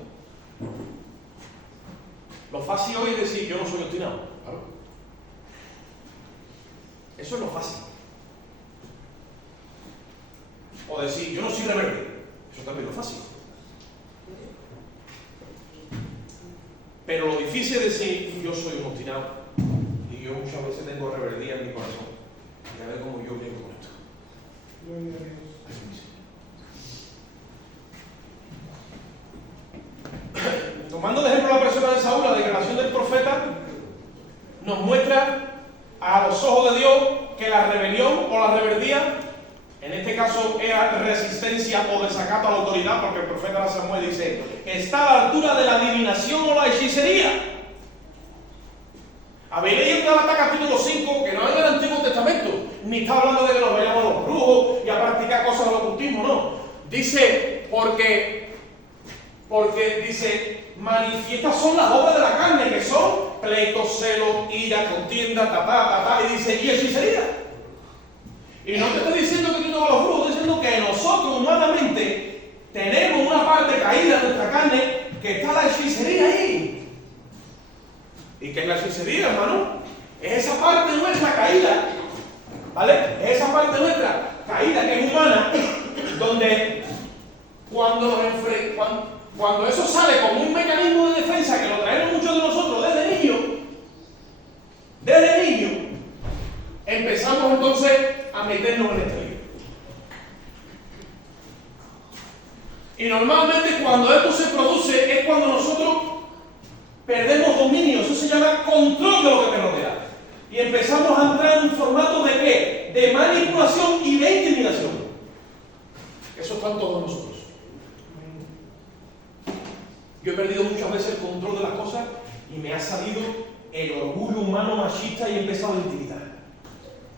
Lo fácil hoy es decir, yo no soy obstinado. ¿Claro? Eso es lo fácil. O decir, yo no soy rebelde. Eso también es lo fácil. Pero lo difícil es decir, yo soy un obstinado. Y yo muchas veces tengo rebeldía en mi corazón. Y a ver cómo yo vivo con esto. Gloria a Dios. Tomando de ejemplo la persona de Saúl, la declaración del profeta nos muestra a los ojos de Dios que la rebelión o la rebeldía En este caso era resistencia o desacato a la autoridad, porque el profeta Samuel dice, está a la altura de la adivinación o la hechicería. Habéis leído en Gálatas capítulo 5 que no es del Antiguo Testamento, ni está hablando de que nos vayamos a los brujos y a practicar cosas del ocultismo, no. Dice, porque dice, manifiestas son las obras de la carne, que son pleitos, celos, ira, contienda, y dice, y hechicería. Y no te estoy diciendo que tú no vas a los brujos, estoy diciendo que nosotros humanamente tenemos una parte caída de nuestra carne que está la hechicería ahí. ¿Y qué es la hechicería, hermano? Es esa parte nuestra caída, ¿vale? Es esa parte nuestra caída que es humana, donde cuando eso sale como un mecanismo de defensa que lo traemos muchos de nosotros desde niños, empezamos entonces a meternos en este lío. Y normalmente cuando esto se produce es cuando nosotros perdemos dominio, eso se llama control de lo que te rodea. Y empezamos a entrar en un formato de ¿qué? De manipulación y de intimidación. Eso está en todos nosotros. Yo he perdido muchas veces el control de las cosas y me ha salido el orgullo humano machista y he empezado a intimidar.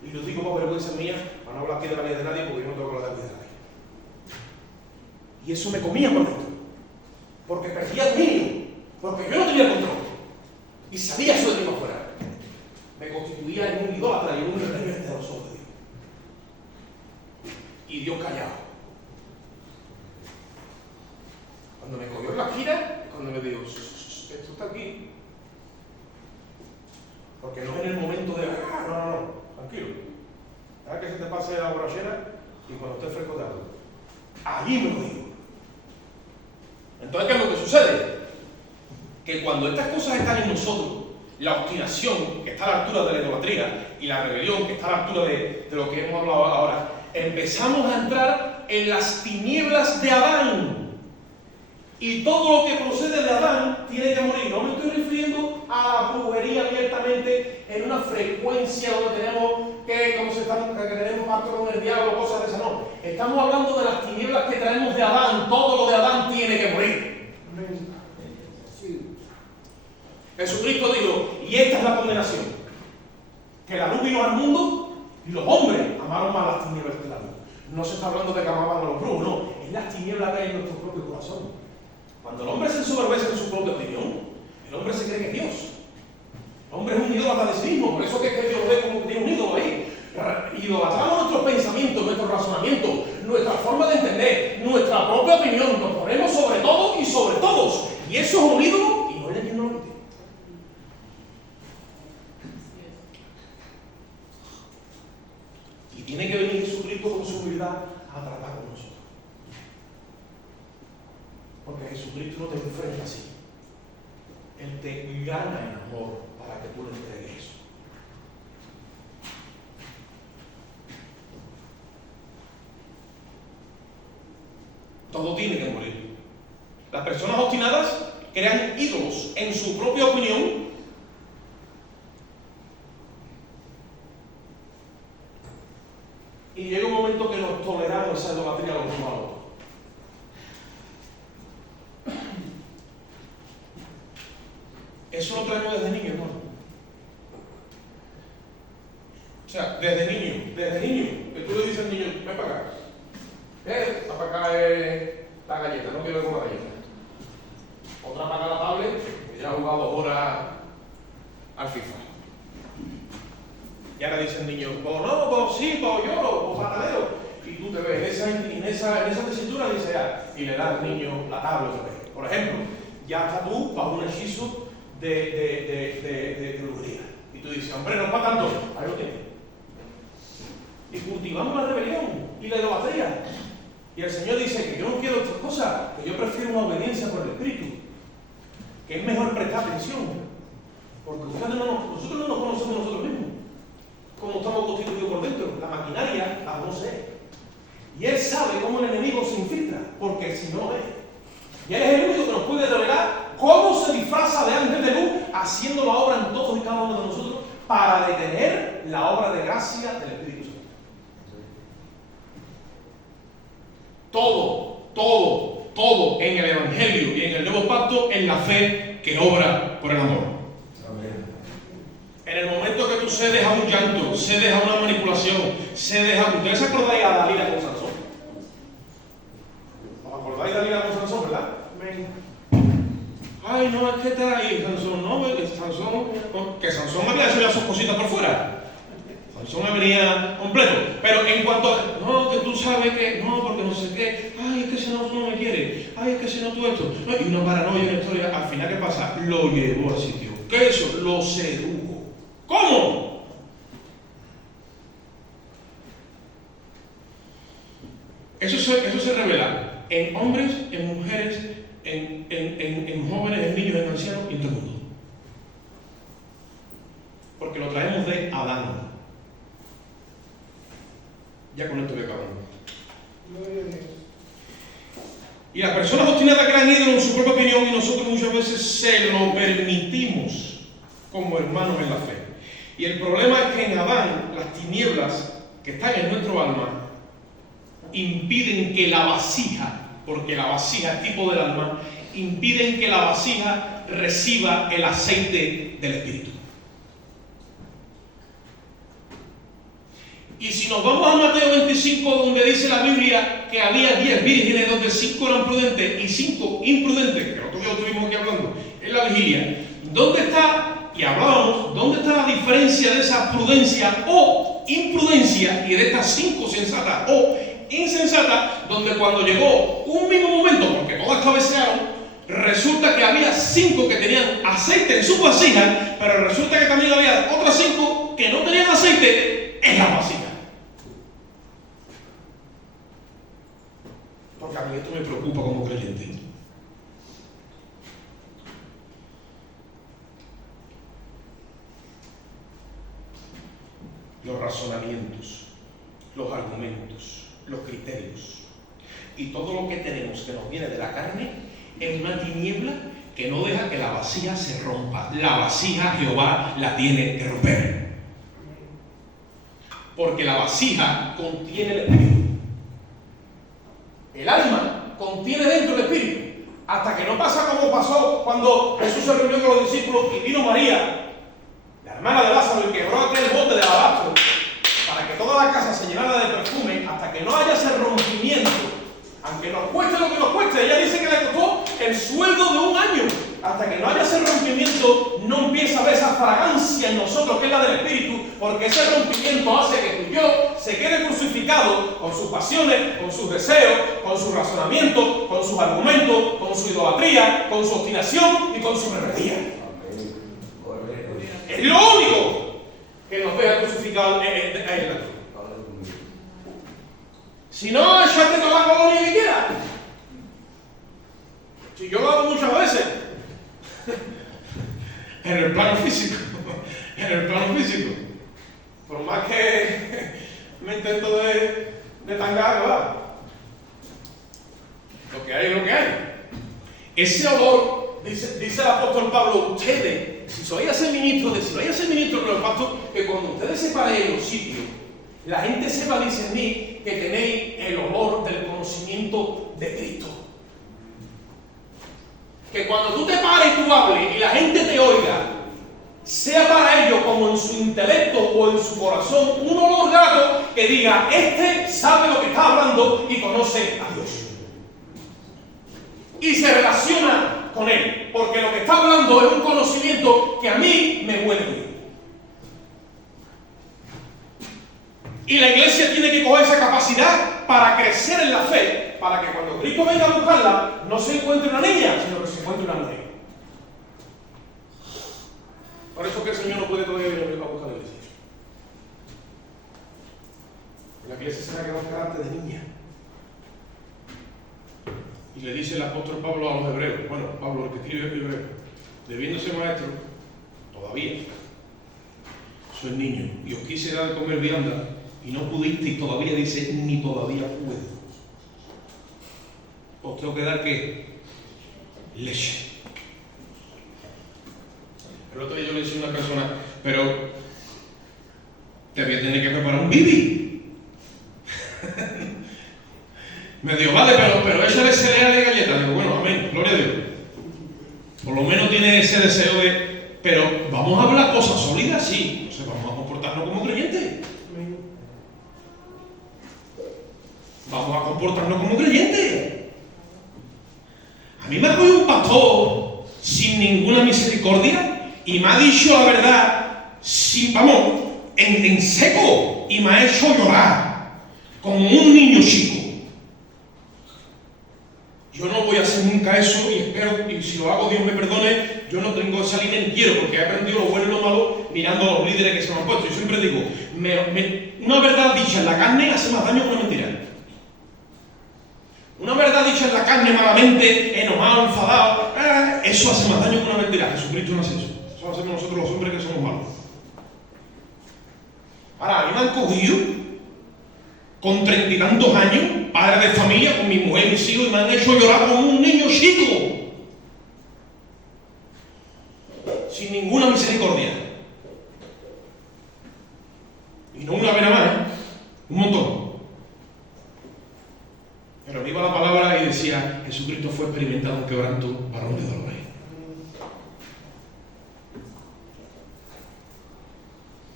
Y lo digo por vergüenza mía, para no hablar aquí de la vida de nadie, porque yo no tengo que hablar de la vida de nadie. Y eso me comía por dentro. Porque perdía dominio. Porque yo no tenía control. Y sabía eso de mí afuera. Me constituía en un idólatra y en un rebelde a los ojos de Dios. Y Dios callado. Cuando me cogió en la esquina, cuando me dijo, esto está aquí. Porque no es en el momento de, no, tranquilo. Deja que se te pase la borrachera y cuando esté fresco te hablo. Allí me lo digo. Entonces, ¿qué es lo que sucede? Que cuando estas cosas están en nosotros, la obstinación, que está a la altura de la idolatría, y la rebelión, que está a la altura de lo que hemos hablado ahora, empezamos a entrar en las tinieblas de Adán. Y todo lo que procede de Adán tiene que morir. No me estoy refiriendo a la brujería abiertamente en una frecuencia donde tenemos que tenemos pacto con el diablo, cosas de esas, no. Estamos hablando de las tinieblas que traemos de Adán. Todo lo de Adán tiene que morir. Jesucristo dijo, y esta es la condenación, que la luz vino al mundo y los hombres amaron más las tinieblas que la luz. No se está hablando de que amaban a los brujos, no, es las tinieblas que hay en nuestro propio corazón. Cuando el hombre se ensoberbece en su propia opinión, el hombre se cree que es Dios. El hombre es un idólatra de sí mismo, por eso es que Dios ve como que tiene un ídolo ahí. Idolatramos nuestros pensamientos, nuestros razonamientos, nuestra forma de entender, nuestra propia opinión, nos ponemos sobre todo y sobre todos. Y eso es un ídolo y no hay quien no lo quite. Y tiene que venir Jesucristo con su humildad a tratar con nosotros. Porque Jesucristo no te enfrenta así. Él te gana en amor para que tú le entregues eso. Todo tiene que morir. Las personas obstinadas crean ídolos en su propia opinión. Y llega un momento que nos toleramos esa idolatría los unos a los otros. Eso lo traemos desde niño, hermano. O sea, desde niño, que tú le dices al niño, ven para acá. Para acá la galleta, no quiero comer galleta. Otra para acá la tablet, que ya ha jugado 2 horas al FIFA. Y ahora dice el niño, pues no, pues sí, pues lloro, pues patadero. Y tú te ves en esa tesitura y dices, y le das al niño la tablet otra vez. Por ejemplo, ya estás tú bajo un hechizo de brujería. Y tú dices, hombre, no es para tanto. Ahí lo tienes. Y cultivamos la rebelión y la idolatría. Y el Señor dice que yo no quiero otras cosas, que yo prefiero una obediencia por el Espíritu. Que es mejor prestar atención. Porque nosotros no nos conocemos nosotros mismos. Cómo estamos constituidos por dentro. La maquinaria la conoce. Y Él sabe cómo el enemigo se infiltra. Porque si no es. Y Él es el único que nos puede revelar cómo se disfraza de ángel de luz, haciendo la obra en todos y cada uno de nosotros para detener la obra de gracia del Espíritu Santo. todo en el Evangelio y en el Nuevo Pacto en la fe que obra por el amor. En el momento que tú cedes a un llanto, cedes a una manipulación, cedes a... ¿Ustedes se acordáis a Dalila con Sansón? ¿Os acordáis de Dalila con Sansón, verdad? Ay, no, es que está ahí Sansón, no, que Sansón había hecho ya sus cositas por fuera. Sansón me venía completo. Pero en cuanto a, no, que tú sabes que, no, porque no sé qué, ay, es que si no me quiere, ay, es que si no tú esto, no, y una paranoia, una historia, al final, ¿qué pasa? Lo llevó al sitio. ¿Qué es eso? Lo sedujo. ¿Cómo? Eso se revela en hombres, en mujeres, en jóvenes, en niños, en ancianos y en todo el mundo. Porque lo traemos de Adán. Ya con esto voy acabando. Y las personas obstinadas crean ídolos en su propia opinión y nosotros muchas veces se lo permitimos como hermanos en la fe. Y el problema es que en Adán las tinieblas que están en nuestro alma impiden que la vasija, porque la vasija es tipo del alma, impiden que la vasija reciba el aceite del Espíritu. Y si nos vamos a Mateo 25, donde dice la Biblia que había 10 vírgenes, donde 5 eran prudentes y 5 imprudentes, que nosotros ya estuvimos aquí hablando, en la vigilia, ¿dónde está? Y hablábamos, ¿dónde está la diferencia de esa prudencia o imprudencia y de estas 5 sensatas o insensatas, donde cuando llegó un mismo momento, porque todas cabecearon, resulta que había 5 que tenían aceite en su vasija, pero resulta que también había otras 5 que no tenían aceite en la vasija? Porque a mí esto me preocupa como creyente. Los razonamientos, los argumentos, los criterios y todo lo que tenemos que nos viene de la carne es una tiniebla que no deja que la vasija se rompa. La vasija Jehová la tiene que romper. Porque la vasija contiene el Espíritu. El alma contiene dentro el Espíritu. Hasta que no pasa como pasó cuando Jesús se reunió con los discípulos y vino María, la hermana de Lázaro, y quebró aquel bote de alabastro para que toda la casa se llenara de perfume, hasta que no haya ese rompimiento. Aunque nos cueste lo que nos cueste, ella dice que le costó el sueldo de un año. Hasta que no haya ese rompimiento, no empieza a haber esa fragancia en nosotros, que es la del Espíritu, porque ese rompimiento hace que tú y yo se quede crucificado con sus pasiones, con sus deseos, con su razonamiento, con sus argumentos, con su idolatría, con su obstinación y con su rebeldía. Es lo único que nos deja crucificados en la cruz. Si no, échate toda la colonia que quieras. Si yo lo hago muchas veces. En el plano físico. Por más que me intento de tangar, ¿verdad? Lo que hay es lo que hay. Ese olor, dice el apóstol Pablo, ustedes, si sois ese ministro con el pacto, que cuando ustedes se paren en los sitios, la gente sepa discernir que tenéis el olor del conocimiento de Cristo. Que cuando tú te pares y tú hables y la gente te oiga, sea para ellos como en su intelecto o en su corazón un olor grato que diga, este sabe lo que está hablando y conoce a Dios. Y se relaciona con Él, porque lo que está hablando es un conocimiento que a mí me huele bien. Y la iglesia tiene que coger esa capacidad para crecer en la fe, para que cuando Cristo venga a buscarla, no se encuentre una niña, sino que se encuentre una mujer. Por eso que el Señor no puede todavía venir a buscar a la iglesia. La iglesia se va a quedar carácter de niña. Y le dice el apóstol Pablo a los hebreos, bueno, Pablo, el que escribe el hebreo, debiéndose maestro, todavía soy niño, y os quise dar de comer vianda, y no pudiste, y todavía dice, ni todavía puedo. Os tengo que dar, ¿qué? Leche. El otro día yo le decía a una persona, pero te voy a tener que preparar un bibi. Me digo, vale, pero échale cereal de galletas. Digo, bueno, amén, gloria a Dios. Por lo menos tiene ese deseo de... Pero vamos a hablar cosas sólidas, sí. Entonces vamos a comportarnos como creyentes. Vamos a comportarnos como creyentes. A mí me ha cogido un pastor sin ninguna misericordia y me ha dicho la verdad, sin, vamos, en seco, y me ha hecho llorar como un niño chico. Yo no voy a hacer nunca eso y espero, y si lo hago Dios me perdone, yo no tengo esa línea ni quiero, porque he aprendido lo bueno y lo malo mirando a los líderes que se me han puesto. Yo siempre digo, una verdad dicha en la carne hace más daño que una mentira. Una verdad dicha en la carne malamente, enojado, enfadado, eso hace más daño que una mentira. Jesucristo no hace eso. Eso lo hacemos nosotros los hombres que somos malos. Ahora, a mí me han cogido con 30 y tantos años, padre de familia, con mi mujer y mis hijos, y me han hecho llorar como un niño chico. Sin ninguna misericordia. Y no una vez más, un montón. Pero iba la palabra y decía, Jesucristo fue experimentado en quebranto, varón de dolores.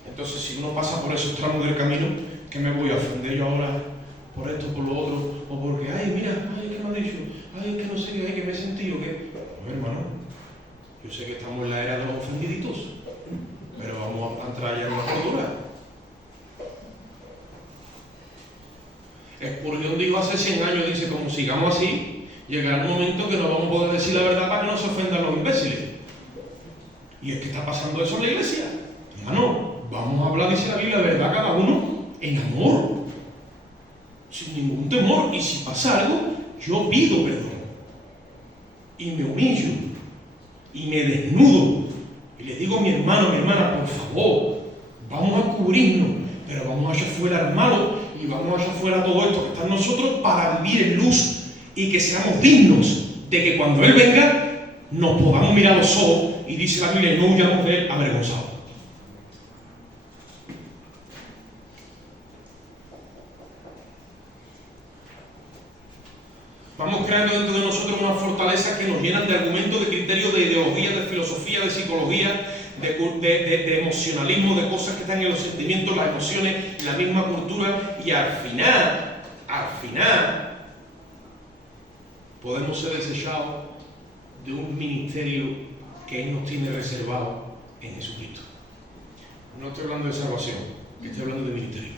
Entonces, si uno pasa por esos tramos del camino, ¿qué me voy a ofender yo ahora por esto, por lo otro? O porque, ay, mira, ay, ¿qué me ha dicho? Ay, que no sé, ay, que me he sentido, que... No, hermano, yo sé que estamos en la era de los ofendiditos, pero vamos a entrar ya en la cordura. Spurgeon dijo hace 100 años, dice, como sigamos así, llegará un momento que no vamos a poder decir la verdad para que no se ofendan los imbéciles. Y es que está pasando eso en la iglesia. Hermano, vamos a hablar, dice la Biblia, de verdad cada uno en amor, sin ningún temor. Y si pasa algo, yo pido perdón. Y me humillo. Y me desnudo. Y le digo a mi hermano, mi hermana, por favor, vamos a cubrirnos, pero vamos allá afuera, hermano. Y vamos allá afuera todo esto que está en nosotros para vivir en luz y que seamos dignos de que cuando Él venga nos podamos mirar a los ojos y dice la Biblia, no huyamos de Él avergonzados. Vamos creando dentro de nosotros una fortaleza que nos llenan de argumentos, de criterios, de ideología, de filosofía, de psicología, de emocionalismo, de cosas que están en los sentimientos, las emociones, la misma cultura, y al final, podemos ser desechados de un ministerio que Él nos tiene reservado en Jesucristo. No estoy hablando de salvación, estoy hablando de ministerio.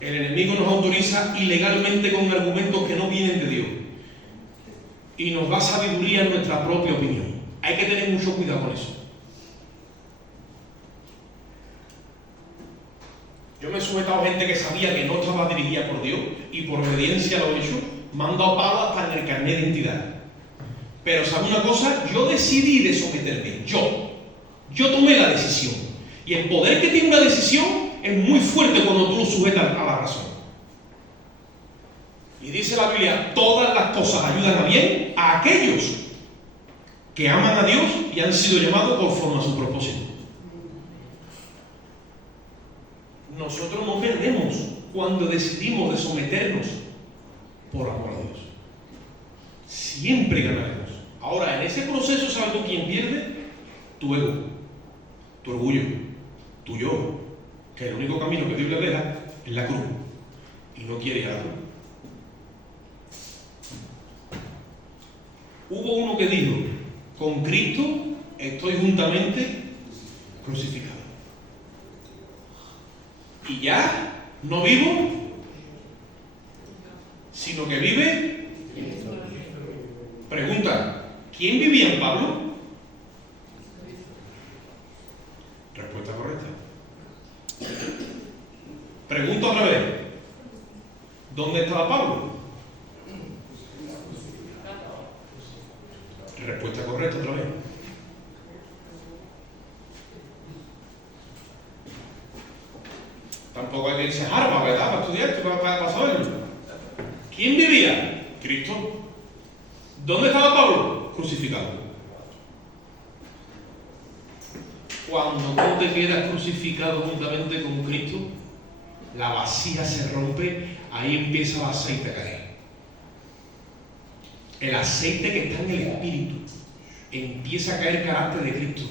El enemigo nos autoriza ilegalmente con argumentos que no vienen de Dios y nos da sabiduría en nuestra propia opinión. Hay que tener mucho cuidado con eso. Yo me he sujetado a gente que sabía que no estaba dirigida por Dios y por obediencia lo he hecho, me han dado palo hasta en el carnet de identidad. Pero ¿sabe una cosa? Yo decidí de someterme. Yo tomé la decisión. Y el poder que tiene una decisión es muy fuerte cuando tú lo sujetas a la razón. Y dice la Biblia, todas las cosas ayudan a bien a aquellos que aman a Dios y han sido llamados conforme a su propósito. Nosotros no perdemos cuando decidimos de someternos por amor a Dios. Siempre ganaremos. Ahora, en ese proceso, ¿sabes tú quién pierde? Tu ego, tu orgullo, tu yo, que el único camino que Dios le deja es la cruz y no quiere ir a la cruz. Hubo uno que dijo, con Cristo estoy juntamente crucificado. Y ya no vivo, sino que vive. Pregunta, ¿quién vivía en Pablo? Respuesta correcta. Pregunto otra vez, ¿dónde estaba Pablo? Respuesta correcta otra vez. Tampoco hay que irse a Harvard, ¿verdad? Para estudiar, para saberlo. ¿Quién vivía? Cristo. ¿Dónde estaba Pablo? Crucificado. Cuando tú te quedas crucificado juntamente con Cristo, la vasija se rompe, ahí empieza el aceite a caer. El aceite que está en el Espíritu, empieza a caer el carácter de Cristo,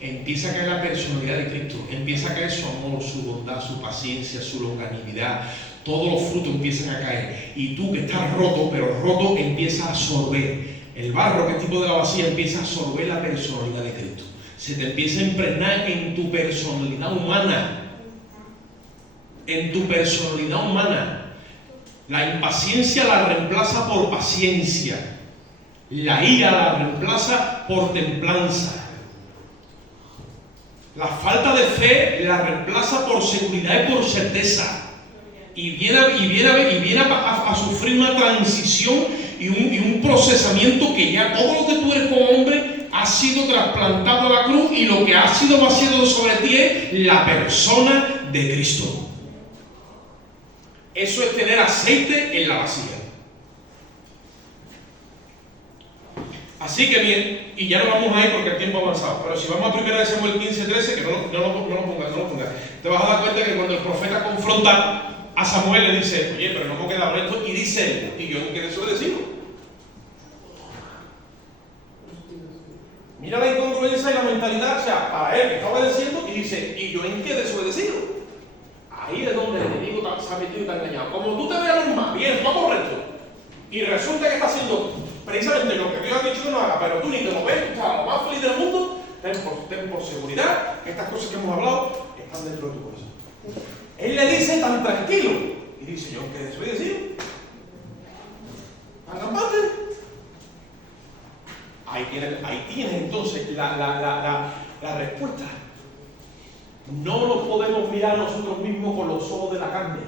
empieza a caer la personalidad de Cristo, empieza a caer su amor, su bondad, su paciencia, su longanimidad. Todos los frutos empiezan a caer. Y tú que estás roto, pero roto, empieza a absorber. El barro, que es tipo de la vasija, empieza a absorber la personalidad de Cristo. Se te empieza a impregnar en tu personalidad humana. En tu personalidad humana. La impaciencia la reemplaza por paciencia. La ira la reemplaza por templanza. La falta de fe la reemplaza por seguridad y por certeza. Y viene a sufrir una transición y un procesamiento que ya todo lo que tú eres como hombre ha sido trasplantado a la cruz, y lo que ha sido vaciado sobre ti es la persona de Cristo. Eso es tener aceite en la vasija. Así que bien, y ya no vamos a ir porque el tiempo ha avanzado, pero si vamos a 1 Samuel 15:13, que no lo pongas, te vas a dar cuenta que cuando el profeta confronta a Samuel, le dice: oye, pero no hemos quedado esto, y dice él: ¿y yo en qué desobedecido? Mira la incongruencia y la mentalidad, o sea, para él que está obedeciendo, y dice: ¿y yo en qué desobedecido? Ahí es donde el enemigo se ha metido y te ha engañado. Como tú te veas normal, bien, todo correcto, y resulta que está haciendo precisamente lo que Dios ha dicho que no haga, pero tú ni te lo ves, estás lo más feliz del mundo, ten por seguridad que estas cosas que hemos hablado están dentro de tu corazón. Él le dice tan tranquilo, y dice: yo que desobedecido, tan campante. Ahí tienes entonces la respuesta. No nos podemos mirar nosotros mismos con los ojos de la carne.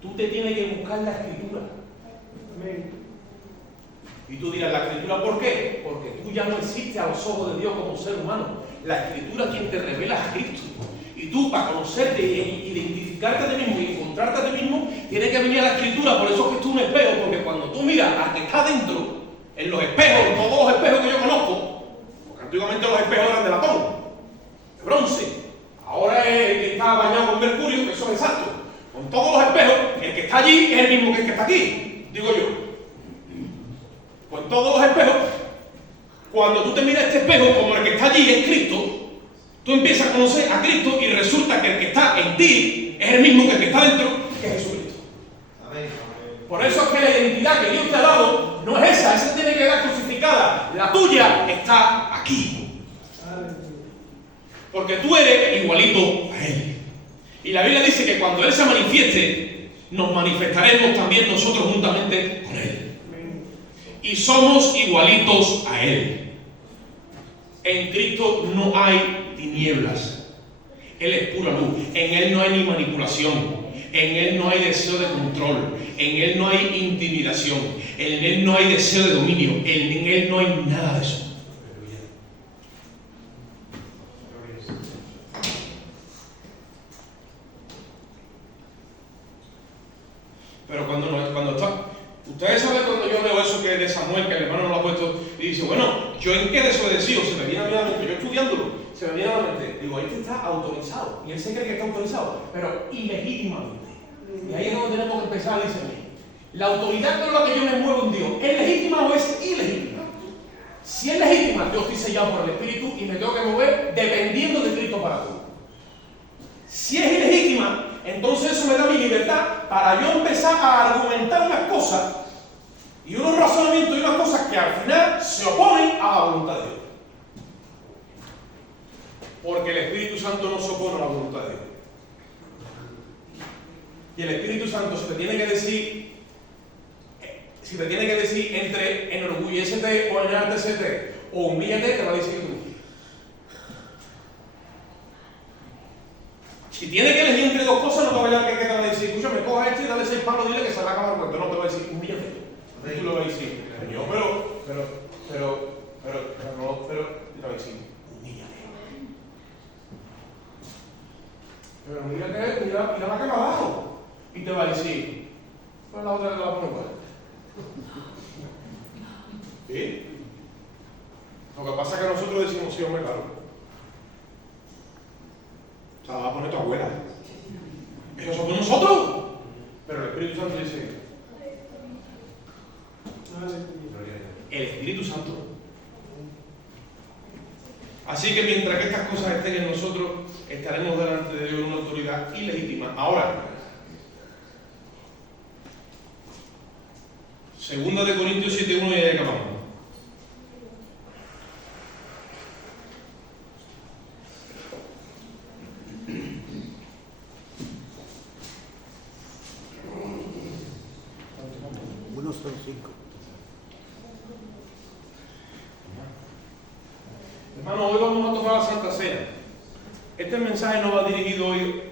Tú te tienes que buscar la Escritura. Amén. Y tú dirás: ¿la Escritura por qué? Porque tú ya no existes a los ojos de Dios como ser humano. La Escritura es quien te revela a Cristo. Y tú, para conocerte e identificarte a ti mismo y encontrarte a ti mismo, tienes que venir a la Escritura. Por eso es que esto es un espejo, porque cuando tú miras al que está dentro, en los espejos, todos los espejos que yo conozco, porque antiguamente los espejos eran de latón, de bronce, ahora es el que está bañado con mercurio, que eso es exacto. Con todos los espejos, el que está allí es el mismo que el que está aquí, digo yo. Con todos los espejos, cuando tú te miras este espejo como el que está allí es Cristo, tú empiezas a conocer a Cristo, y resulta que el que está en ti es el mismo que el que está dentro, que es Jesucristo. Amén. Por eso es que la identidad que Dios te ha dado no es esa tiene que quedar crucificada. La tuya está aquí. Porque tú eres igualito a Él. Y la Biblia dice que cuando Él se manifieste, nos manifestaremos también nosotros juntamente con Él. Y somos igualitos a Él. En Cristo no hay tinieblas. Él es pura luz. En Él no hay ni manipulación. En Él no hay deseo de control. En Él no hay intimidación. En Él no hay deseo de dominio. En Él no hay nada de eso. Pero cuando está... Ustedes saben cuando yo leo eso que es de Samuel, que el hermano lo ha puesto, y dice: bueno, ¿yo en qué desobedecido? Se me viene a la mente, yo estudiándolo, se me viene a la mente. Digo, este está autorizado. Y él se cree que está autorizado, pero ilegítimamente. Y ahí es donde tenemos que empezar a discernir. La autoridad con la que yo me muevo en Dios, ¿es legítima o es ilegítima? Si es legítima, yo estoy sellado por el Espíritu y me tengo que mover dependiendo de Cristo para todo. Si es ilegítima, entonces eso me da mi libertad para yo empezar a argumentar unas cosas y unos razonamientos y unas cosas que al final se oponen a la voluntad de Dios. Porque el Espíritu Santo no se opone a la voluntad de Dios. Y el Espíritu Santo, si te tiene que decir entre enorgullécete o enaltecete o humíllate, te va a decir tú. Si tiene que elegir entre dos cosas, no te vaya a que te va a decir: escúchame, coja esto y dale 6 palos, dile que se va a acabar el cuento. No, te va a decir: humíllate. Y tú le vas a decir: Señor, pero, te va a decir: humíllate. Pero humíllate, mira la que va abajo. Y te va a decir: pues la otra te la va a poner igual. ¿Sí? Lo que pasa es que nosotros decimos: sí, hombre, claro. Así que mientras que estas cosas estén en nosotros, estaremos delante de Dios en una autoridad ilegítima. Ahora, 2 de Corintios 7:1 y ahí acabamos. Uno son 5. Hermano, hoy vamos a tomar la Santa Cena. Este mensaje no va dirigido hoy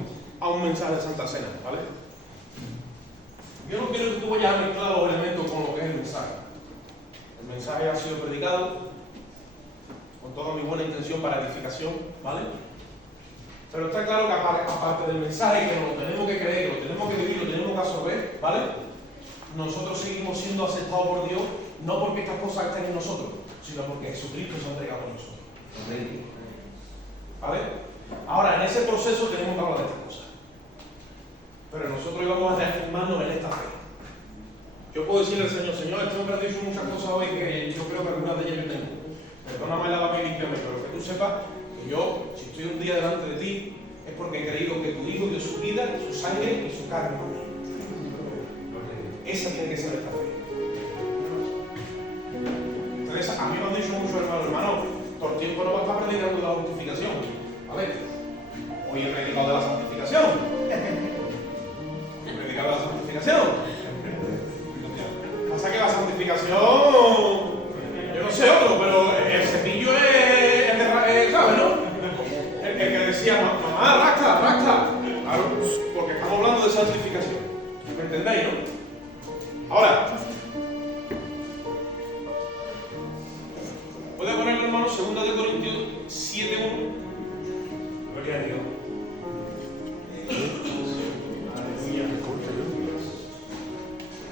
a un mensaje de Santa Cena, ¿vale? Yo no quiero que tú vayas a mezclar los elementos con lo que es el mensaje. El mensaje ha sido predicado con toda mi buena intención para edificación, ¿vale? Pero está claro que aparte del mensaje, que nos lo tenemos que creer, que lo tenemos que vivir, lo tenemos que absorber, ¿vale? Nosotros seguimos siendo aceptados por Dios, no porque estas cosas estén en nosotros, sino porque Jesucristo se ha entregado a nosotros. ¿Vale? Ahora, en ese proceso tenemos que hablar de estas cosas. Pero nosotros íbamos a reafirmarnos en esta fe. Yo puedo decirle al Señor, Señor, este hombre ha dicho muchas cosas hoy que yo creo que algunas de ellas yo tengo. Perdóname, lávame y límpiame, pero que tú sepas que yo, si estoy un día delante de ti, es porque he creído que tu Hijo dio su vida, su sangre y su carne por mí. Esa tiene que ser esta fe. Entonces, a mí me han dicho muchos hermanos, todo el tiempo no va a estar predicando la justificación. ¿Vale? Hoy he predicado de la santificación. He predicado de la santificación. Pasa que la santificación, yo no sé otro, pero el cepillo es ¿sabes, no? El que decía, mamá, rasca. Claro, porque estamos hablando de santificación. ¿Me entendéis, no? Ahora, ¿puede ponerle, hermano, 2 de Corintios 7:1